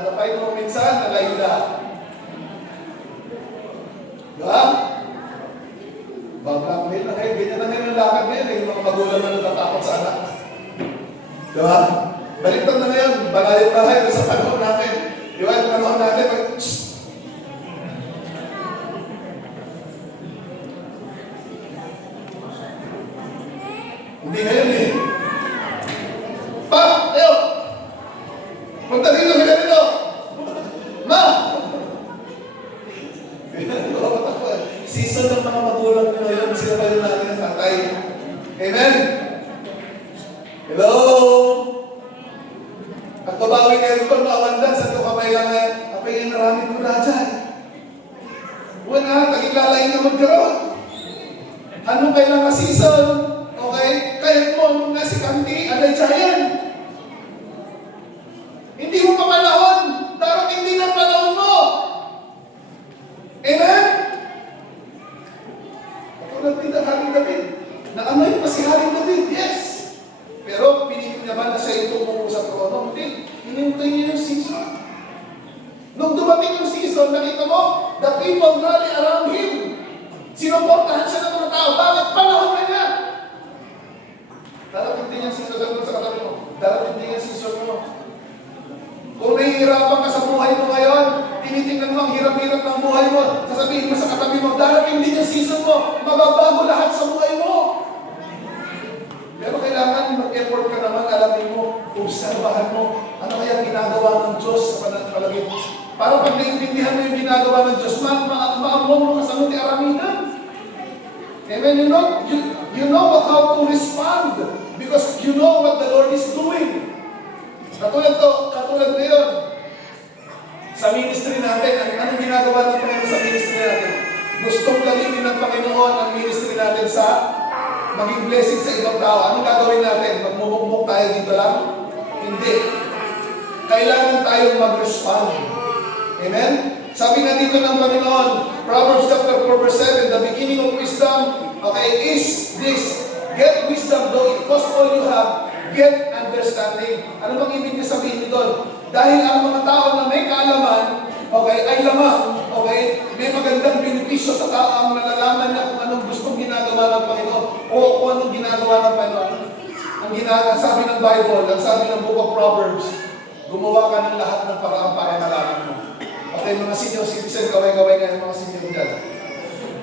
Napay mo minsan, nalayla. Diba? Blackmail na kayo, ganyan na ngayon ang lakad ngayon, yung mga magulang na natatakot sa anak. Diba? Baliktad na ngayon, balayan na sa panahon namin. Diba, yung panahon natin, hindi ngayon eh. Pa! Tayo! Punta dito sa ganito! Ma! Season ng mga magulang nyo ngayon, sila pa yun natin ang tatay. Amen? Hello? At babawi kayo kung nakawandan sa ito kamay lang ngayon, kapay yung naraming ko na dyan. Wala, tagilalain na magkaroon. Anong kailangan season? Okay? Kahit mo nga si Kandi, alay giant. Hindi mo pa panahon. Darating din ang panahon mo. Amen? Katulad din ang Haring David. Naamay pa si Haring David, yes. Pero pinigil niya ba na siya itong sa trono? Hindi. Hinintay niya yung season. Nung dumating yung season, nakita mo, the people rally around him. Sinuportahan siya ng mga tao. Bakit? Panahon na niya. Darating din yung season sa katabi mo. Darating din yung season mo. Kung nahihirapan ka sa buhay mo ngayon, tinitingnan mo ang hirap-hirap ng buhay mo, sasabihin mo sa katabi mo, darating din yung season mo, mababago lahat sa buhay mo. Pero kailangan mag-effort ka naman, alamin mo, obserbahan mo, ano kaya ginagawa ng Diyos sa palagay mo. Para pag naiintindihan mo yung ginagawa ng Diyos, maamon mo kasagot yung araminan. Amen? You know how to respond because you know what the Lord is doing. Katulad ngayon, sa ministry natin, anong ginagawa ng Panginoon sa ministry natin? Gustong gamitin ng Panginoon ang ministry natin sa maging blessing sa ibang tao. Anong gagawin natin? Magmumukmuk tayo dito lang? Hindi. Kailangan tayong mag-respond. Amen? Sabi nga dito ng Panginoon, Proverbs chapter 4 verse 7, the beginning of wisdom, okay, is this: get wisdom, though it costs all you have, get understanding. Ano bang ibig niya sabihin doon? Dahil ang mga tao na may kaalaman, okay, ay lamang, okay, may magandang benepisyo sa tao ang nalalaman niya kung anong gustong ginagawa ng Panginoon o kung anong ginagawa ng Panginoon. Ang sabi ng Bible, ang sabi ng Book of Proverbs, gumawa ka ng lahat ng paraan para malaman mo. Okay, mga senior citizen, kaway-kaway ngayon mga senior dyan.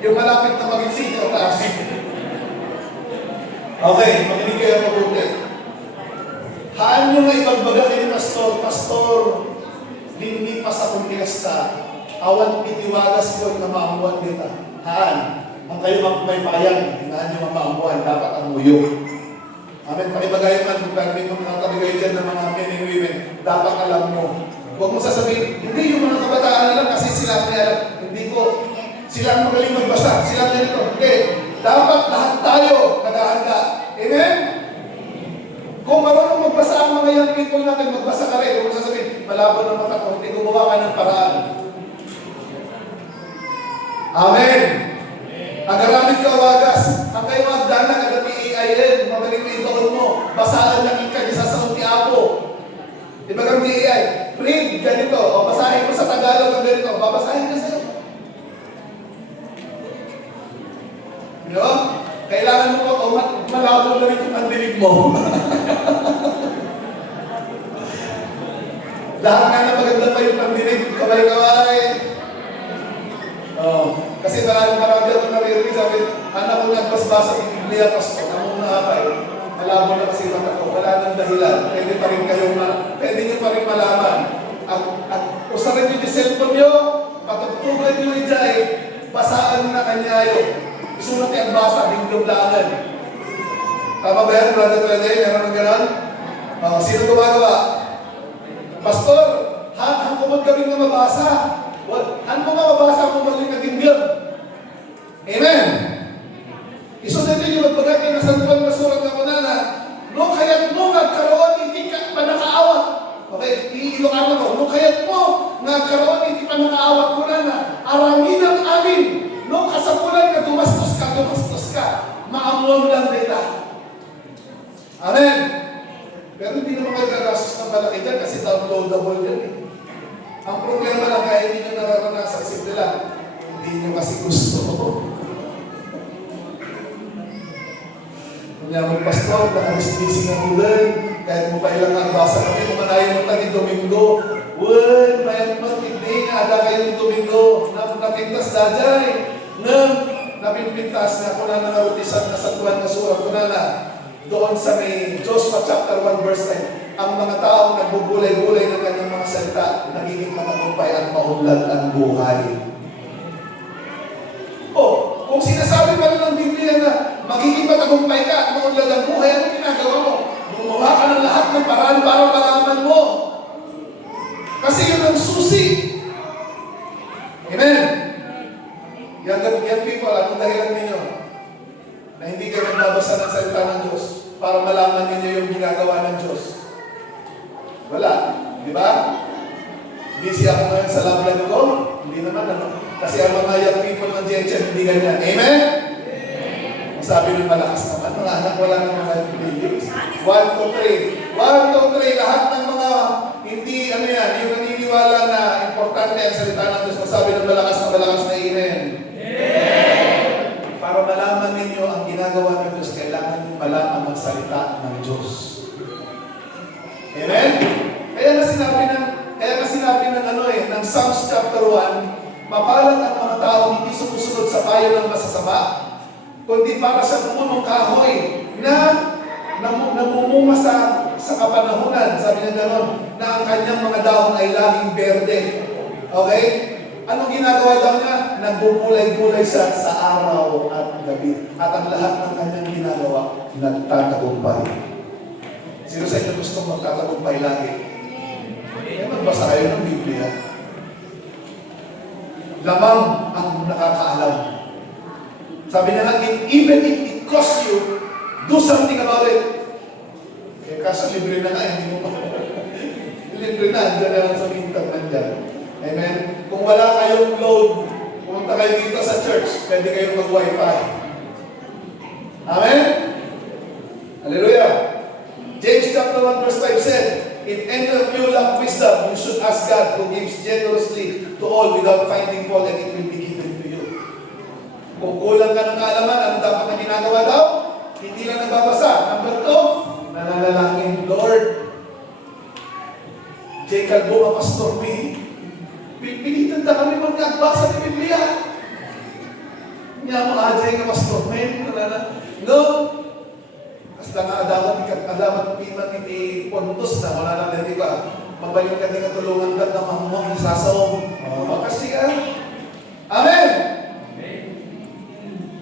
Yung malapit na maging senior, taas. Okay, makinig kayo mabuti. Haan nyo nga ibagbaga kayo, Pastor, linipas akong pinasta, awan pitiwagas ko na maamuan kita. Haan, ang kayo may payang, hinaan nyo maamuan, dapat ang muyo. Amen, pakibagayan man, kung pwede mo nakatabi kayo dyan ng mga men and women, dapat alam mo. Huwag mo sasabihin, hindi yung mga kabataan na lang kasi sila may alam. Hindi po, sila ang magaling magbasa, sila ang ganito. Hindi, dapat lahat tayo naghahanda. Amen? Kung marunong magbasa ang mga young people natin, magbasa ka rin. Huwag mo sasabihin, malabo ng mata ko, hindi gumawa ka ng paraan. Amen? Agaramit ka wagas, ang kayo magdana, kadati AIN, magaling na itoon mo, basaan na ka, isasaon ti Apo. Diba kang AI? Read ganito, o basahin mo sa Tagalog ang ganito, babasahin ka sa'yo. Diba? Kailangan mo o malabo na rin yung pandinig mo. Lahat nga na maganda pa yung pandinig, kaway-kaway. Kasi marami ako naririnig, sabi, anak ko nagbasbasa ng Biblia, Pastor, among naapay. Malabo na kasi mata ko, wala nang dahilan. Pwede pa rin nyo pa rin malaman. At usarin nyo yung cellphone nyo, patugtugan nyo yung jay, basaan na kanyayo. Isulat yung basa, dingdong-daanan. Tama ba yan, brother? Meron ng gano'n? Sino gumagawa? Pastor, hangkumod kami na mabasa. Han mo nga mabasa kung mali na dinggam. Amen? Isunod din yung magpagay na santuan na surat na kunana, no kaya't mo nagkaroon, hindi ka pa nakaawat. Okay, iilokan mo. No kaya't mo nagkaroon, hindi pa nakaawat kunana. Aramin ang amin. No kasapulan ka, gumastos ka. Maamuam lang dita. Amen? Pero hindi naman kayo gagastos ng malaki dyan kasi downloadable yan eh. Ang problema lang kaya hindi nyo nararanasan, simple lang. Hindi nyo kasi gusto. Kanya mo, Pastor, nakamistising ang ulan. Kahit mo pa ilang ang basa kami, kumanayin mo tagi Domingo. Uwan, mayan mo, hindi nga, ada kayo ni Domingo. Napintas dajay. Napintas na ako na nangarutisan na sa tuwan na surat ko na doon sa may Joshua chapter 1 verse 9. Ang mga taong nagbubulay-bulay ng kanyang mga salita, nagiging matagumpay at maunlad ang buhay. Kung sinasabi pa rin ng Biblia na magiging matagumpay ka at maunlad ang buhay, ano ginagawa mo? Gumawa ka ng lahat ng paraan para malaman mo. Kasi yun ang susi. Amen? Yan people, anong dahilan ninyo? Na hindi kayo nagbabasa ng salita ng Diyos para malaman ninyo yung ginagawa ng Diyos. Wala. Di ba? Busy ako ngayon sa love life ko? Hindi naman, ano? Kasi ang mga young people ng GHM, hindi ganyan. Amen? Ang sabi ng malakas naman, mga anak, wala na mga videos. 1, 2, 3. 1, 2, 3. Lahat ng mga hindi, yung naniniwala na importante ang salita ng Diyos. Sabi ng malakas na Amen. Para malaman ninyo ang ginagawa ng Diyos, kailangan nyo malaman ang salita ng Diyos. Amen? Kaya na sinabi ng Psalms chapter 1, mapalang ang mga tao hindi sumusunod sa payo ng masasama, kundi para sa punong kahoy na namumunga sa kapanahunan. Sabi niya gano'n, na ang kanyang mga dahon ay laging berde. Okay? Anong ginagawa daw niya? Nagbubulay-bulay siya sa araw at gabi. At ang lahat ng kanyang ginagawa, nagtatagumpay. Sino sa inyo gusto magtatagumpay lagi? Kaya magbasa kayo ng Biblia. Lamang ang nakakaalam. Sabi na nga, even if it costs you, do something about it. Kaya kaso libre na nga, hindi mo pa. Libre na, andyan na lang sa internet dyan. Amen? Kung wala kayong load, pumunta kayo dito sa church, pwede kayong mag-wifi. Amen? Hallelujah! James chapter 1 verse 5 said, if any of you lack wisdom, you should ask God who gives generously to all without finding fault, and it will be given to you. Kung kulang ka ng kaalaman, ano dapat na ginagawa daw? Hindi lang nagbabasa. Number 2, nananalangin, Lord, J. Calvo, Pastor B, pilitan na kami magkagbasa ng Biblia. Niya mo, Jay, ka Pastor B, no, hasta nga adamat piman iti pontos na wala na din ba? Mabalik ka din katulungan ka na mamuha isasawang. Makasih ka. Amen!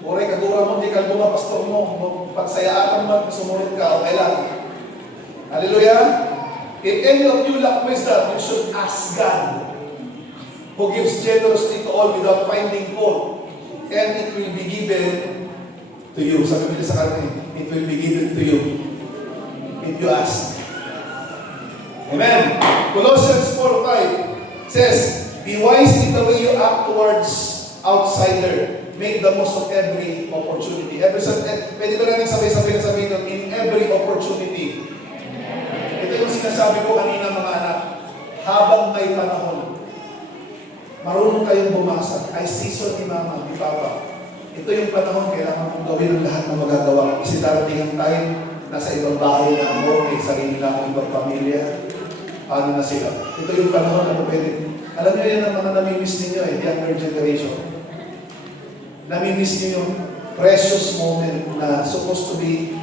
Oray kagura mo, di kalbunga pastor mo, pagsayaan mo, sumunod ka, okay lang. Hallelujah! If any of you lack wisdom, you should ask God, who gives generously to all without finding fault, and it will be given to you. Sabi nila sa kanya, it will be given to you if you ask. Amen. Colossians 4:5 says, be wise in the way you act towards outsider. Make the most of every opportunity. Pwede ba natin sabay-sabay na sabihin doon, in every opportunity. Ito yung sinasabi ko kanina mga anak, habang may panahon, marunong kayong bumasa. Ay season ni Mama, ni Papa. Ito yung panahon, kailangan mong gawin ang lahat na magagawa. Kasi darating ang time, nasa ibang bahay na ako, may sarili na akong ibang pamilya. Paano na sila? Ito yung panahon na pwede. Alam niyo yan ang mga namimiss ninyo younger generation. Namimiss niyo yung precious moment na supposed to be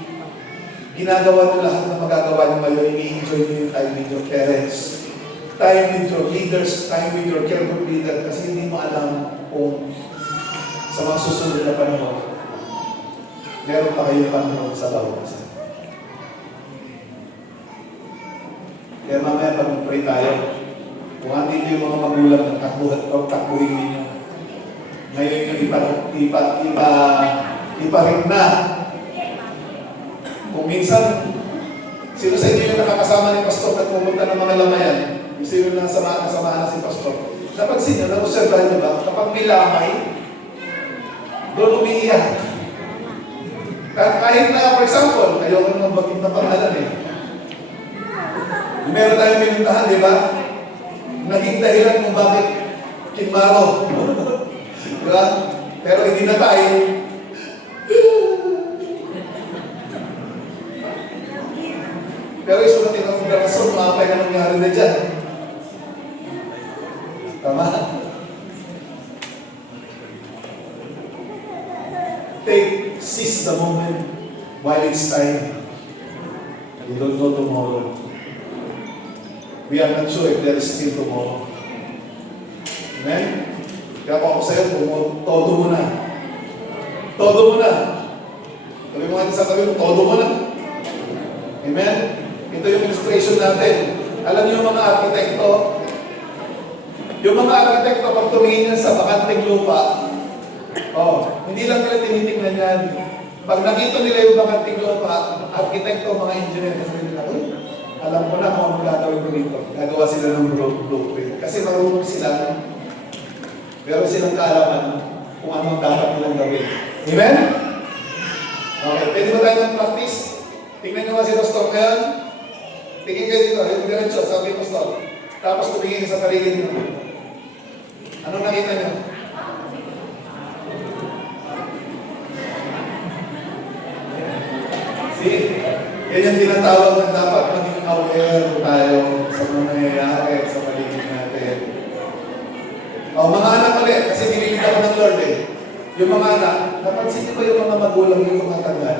ginagawa niyo lahat na magagawa niyo ngayon. I-enjoy niyo yung time with your parents, time with your leaders, time with your care group leader. Kasi hindi mo alam kung sa mga susunod na panahon, meron pa kayong panahon sa bawat isa. Kaya mamaya pag mag-pray tayo, kung hindi yung mga magulang ng takbuhin ninyo, ngayon yung iparin na. Kung minsan, sino sa inyo yung nakakasama ni Pastor at pumunta ng mga lamayan, sino na nasamahan na si Pastor, napansin nyo, na-observahan nyo ba, kapag may lamay, doon umiiyak. Kahit na, for example, ayoko naman bagit na pangalan eh. Meron tayong pinintahan, di ba? Naging dahilan kung bakit kinmaro. Di ba? Pero hindi na tayo. Pero isunatin ang rason, makapay na nangyari na dyan. Tama? Seize the moment while it's time. You don't know tomorrow. We are not sure if there is still tomorrow. Amen? Kaya ako sa'yo, todo mo na. Todo mo na. Sabi mo nga sa sabi mo, todo mo na. Amen? Ito yung illustration natin. Alam niyo yung mga arkitekto, pag tumingin yan sa bakanting lupa, hindi lang nila tinitingnan yan. Pag nakita nila yung bakanting lupa, arkitekto, mga engineer, kasi nila, alam ko na kung ano gagawin ko dito. Gagawa sila ng blueprint. Kasi marunong sila. Meron silang kaalaman kung ano ang dapat nilang gawin. Amen? Okay, pwede ba tayo mag-practice? Tingnan nyo nga si Pastor ngayon. Tingin kayo dito, yung diretso, sabi Pastor. Tapos tumingin sa paligid nyo. Anong nakita nyo? See? Yan yung tinatawag na dapat maging aware tayo sa mga nangyayari sa paligid natin. Mga anak ulit, kasi nililig ako ng Lord eh. Yung mga anak, napansin niyo ba yung mga magulang yung tumatanda?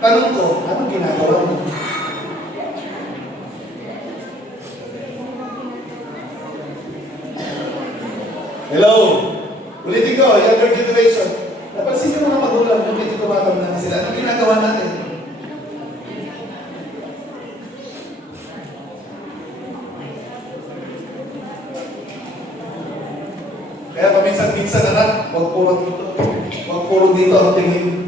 Tanong ko, anong ginagawa mo? Hello! Ulitin ko, younger generation. Napansin yung mga magulang yung medyo tumatanda na sila. Anong ginagawa natin? Kaya paminsan-minsan anak, huwag puro dito. Huwag puro dito ang tingin.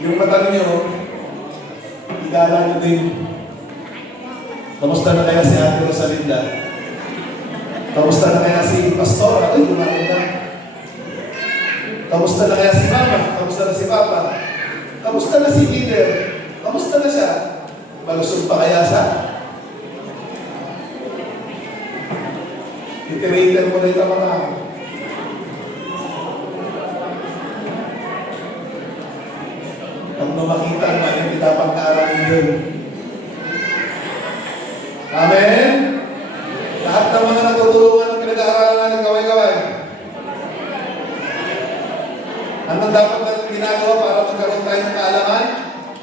Yung mata ninyo, igala nyo din. Kamusta na kaya si Ate Rosalinda? Kamusta na kaya si Pastor? Ay, lumayan na. Kamusta na kaya si Mama? Kamusta na si Papa? Kamusta na si Leader? Kamusta na siya? Malusog pa kaya siya? Iterator mo na ito mga. Ang makita naman, hindi dapat naaralin yun. Amen? Lahat ng mga natutulungan ng pinag-aaralan ng gaway-gaway. Ano dapat natin ginagawa para magkaroon tayo ng kaalaman?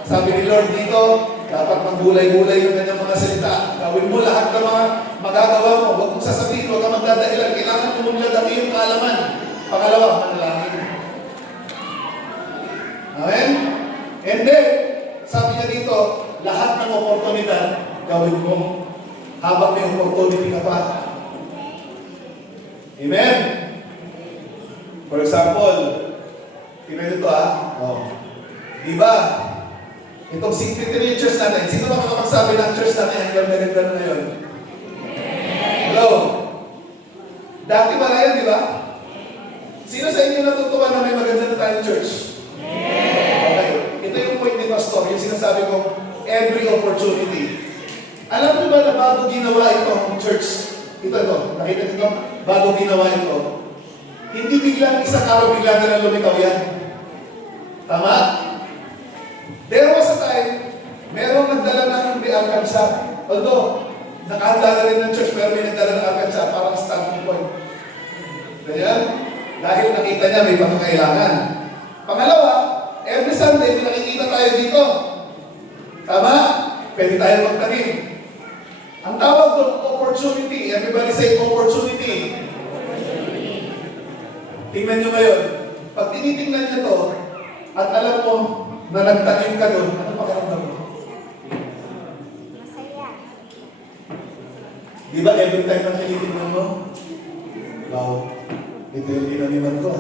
Sabi ni Lord dito, dapat maggulay-gulay yung kanyang mga salita. Gawin mo lahat ng mga magagawa mo. Huwag mong sasabihin, huwag kang magdadahilan. Kailangan lumunlad ang iyong kaalaman. Pangalawa, manalangin. Amen? And then, sabi niya dito, lahat ng oportunidad, gawin mo habang may opportunity ka pa. Amen? For example, tingnan ito Diba? Itong secretary yung church natin. Sino ba makakapagsabi ng church natin ang ganda-ganda na ngayon? Hello? Dati ba yan, di ba? Sino sa inyo natutuwa na may maganda na tayong church? Okay. Ito yung point ni Pastor, yung sinasabi ko, every opportunity. Alam niyo ba na bago ginawa itong church, nakita nito, bago ginawa ito, hindi biglang isang araw biglang na lumitaw yan. Tama? There was a time, merong nagdala ng alkansya. Although, nakahanda na rin ng church, pero may nagdala ng alkansya, parang starting point. Ganyan? Dahil nakita niya may pangangailangan. Pangalawa, every Sunday, may nakikita tayo dito. Tama? Pwede tayo magtanim. Ang tawag doon, opportunity. Everybody say opportunity. Tingnan nyo ngayon. Pag tinitingnan nyo to, at alam mo na nagtanim ka doon, ano pakiramdam mo? Masaya. Di ba every time na tinitingnan mo? Wow, ito yung tinaniman ko.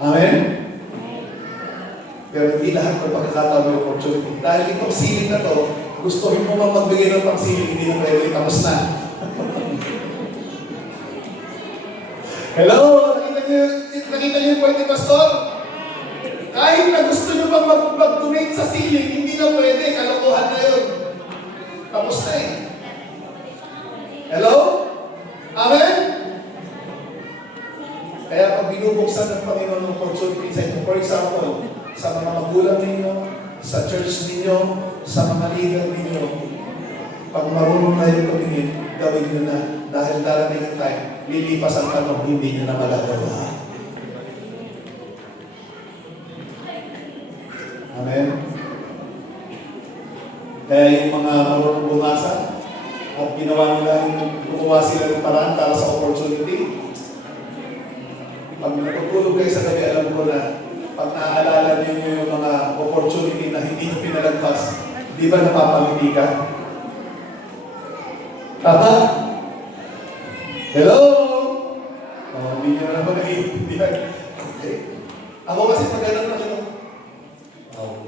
Amen? Pero hindi lahat ng pagkakataon may opportunity. Dahil itong siling na to, gustuhin mo mang magbigay ng pang-siling, hindi na pwede, tapos na. Hello? Nakita niyo yung point ni Pastor? Kahit na gusto niyo bang mag-donate sa siling, hindi na pwede, kalokohan na yun. Tapos na eh. Hello? Amen? Kaya pag binubuksan ng Panginoon ng opportunity sa inyo, for example, sa mga magulang ninyo, sa church ninyo, sa mga leader ninyo, pag marunong na yung tumingin, gawin nyo na. Dahil darating ang time, lilipas ang tanong, hindi nyo na magagawa. Amen? Kaya yung mga marunong bumasa, at ginawa nila yung gumawa sila ng paraan para sa opportunity, pag natutulog kayo sa gabi, alam ko na pag naaalala niyo yung mga opportunity na hindi nyo pinalagpas, di ba napapangiti ka? Tama? Hello? Hindi nyo na naman nag-iintindihan. Okay. Ako kasi pag ganun na ito. Wow.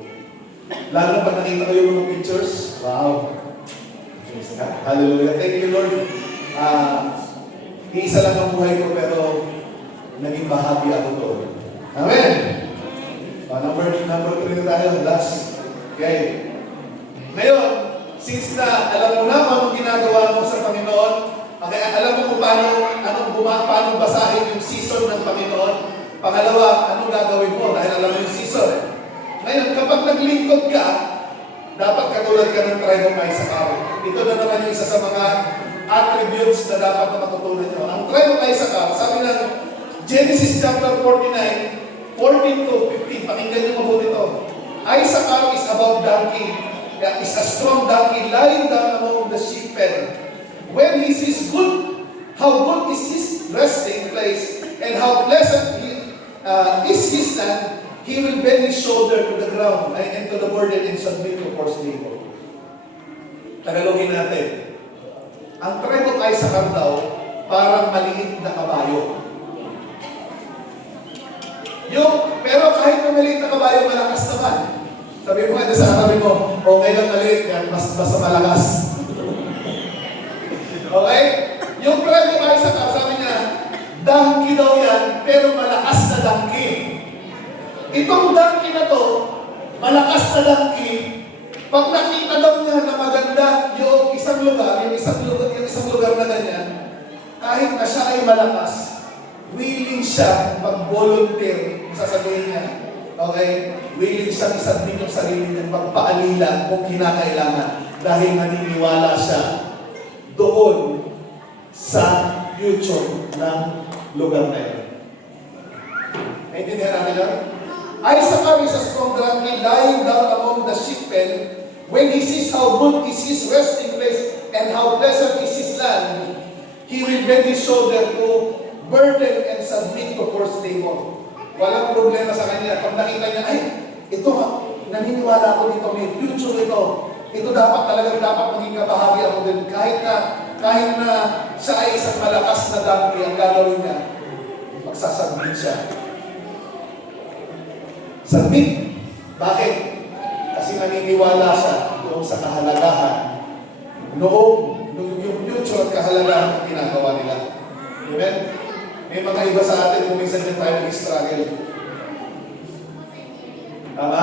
Lalo pag nakita ko yung mga pictures, wow. Hallelujah. Thank you, Lord. Iisa lang ang buhay ko, pero naging bahagi ako doon. Amen? Number 3 na tayo. Last. Okay. Ngayon, since na alam mo na kung anong ginagawa mo sa Panginoon, kaya alam mo kung paano basahin yung season ng Panginoon. Pangalawa, anong gagawin mo dahil alam mo yung season. Ngayon, kapag naglingkod ka, dapat katulad ka ng tribe of Issachar. Ito na naman yung isa sa mga attributes na dapat na matutunan nyo. Ang tribe of Issachar, sabi ng Genesis chapter 49, 14 to 15, pakinggan nyo mabuti ito. Issachar is about donkey. Is a strong donkey lying down among the sheep pen. When he sees good, how good is his resting place, and how pleasant is his stand, he will bend his shoulder to the ground and to the burden and submit to forced labor. Tagalogin natin. ang tribe of Issachar daw, parang maliit na kabayo. Pero kahit na maliit na kabayo, malakas naman. Sabi mo nga sa katabi mo, okay lang maliit, yan, basta malakas. Okay? Yung tribe of Issachar, sabi niya, donkey daw yan, pero malakas na donkey. Itong donkey na to, malakas na donkey, pag nakita daw niya na maganda yung isang lugar na ganyan, kahit na siya ay malakas, willing siya mag-volunteer, sasabihin niya, okay? Willing siyang isabit yung sarili niya, magpaalila kung kinakailangan dahil naniniwala siya doon sa future ng lugar na yun. Naintindihan natin yan? Issachar is a strong donkey lying down among the sheep pen. When he sees how good is his resting place and how pleasant is his land, he will bend his shoulder to burden and submit to forced labor. Walang problema sa kanya. Pag nakita niya, ay, ito, naniniwala ako dito, may future ito. Ito dapat maging kabahagi ako din. Kahit na siya ay isang malakas na donkey, ang gagawin niya, magsasubmit siya. Submit. Bakit? Kasi naniniwala siya doon sa kahalagahan noong yung future at kahalagahan ng ginagawa nila. Amen? May mga iba sa atin kung minsan din tayo nag-struggle. Tama?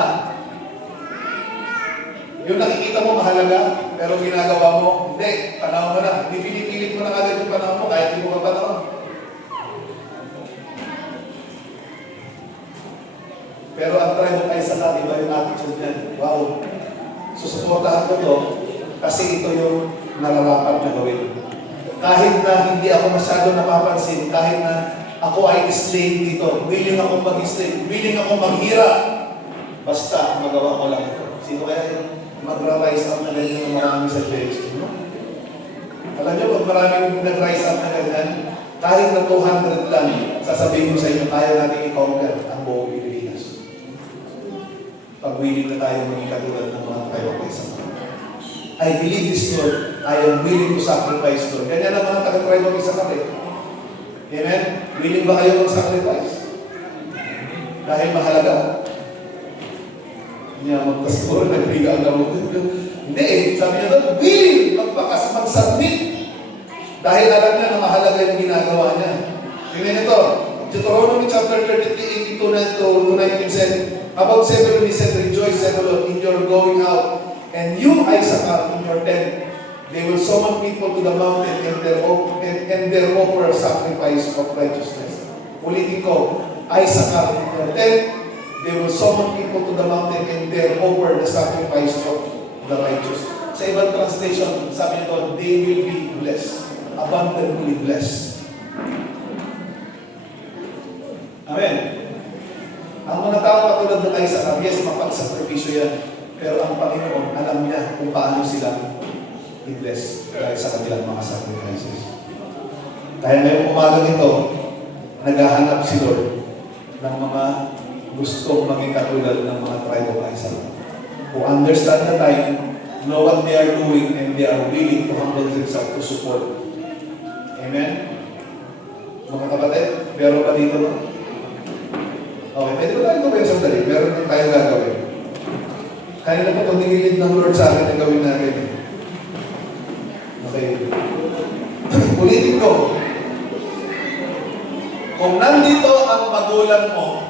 Yung nakikita mo mahalaga, pero ginagawa mo, hindi, panahon mo na. Hindi pinipilit mo na agad yung panahon mo, kahit hindi mo ka panahon. Pero ang tribe of Issachar, iba yung attitude niyan. Wow. Susuportahan ko to kasi ito yung nararapat na gawin. Kahit na hindi ako masyado napapansin, kahit na ako ay slave dito, willing akong mag-slave, willing akong maghirap, basta magawa ko lang ito. Sino kaya yung magra-rise up na ganyan ng marami sa church? Alam niyo, pag marami nag-rise up na ganyan, kahit na 200 lang, sasabihin ko sa inyo, kaya natin i-conquer ang buong Pilipinas. Pag willing na tayo maging katulad ng mga tribe of Issachar. I believe this, Lord. I am willing to sacrifice, Lord. Ganyan ang mga taga-tribe of Issachar. Amen? Willing ba kayo mag-sacrifice? Dahil mahalaga. Niya, magpasiguro, nagriga ang gamot. Hindi eh. Sabi niya doon, willing mag-submit. Dahil alam niya na mahalaga yung ginagawa niya. Tingnan ito. Deuteronomy chapter 33, 82 to 19 said, about Zebulun he said, rejoice, Zebulun, in your going out, and you, Issachar, in your tent. They will summon people to the mountain and their offer a sacrifice of righteousness. Ulitin ko, Issachar, in your tent, they will summon people to the mountain and their offer the sacrifice of the righteous. Sa ibang translation, sabi nito, they will be blessed, abundantly blessed. Amen. Ang mga tao katulad ng Issachar, yes, mapagsakripisyo yan. Pero ang Panginoon, alam niya kung paano sila i-bless dahil sa kanilang mga sacrifices. Kaya ngayong umagang ito, naghahanap si Lord ng mga gustong maging katulad ng mga tribe of Issachar. Who understand the time, know what they are doing, and they are willing to humble themselves to support. Amen? Mga kapatid, meron pa dito no? Okay, pwede ba tayo gawin sandali? Meron na tayo gagawin. Kanina pa itong nililid ng Lord sa akin na gawin natin. Okay. Ulitin ko. Kung nandito ang magulang mo,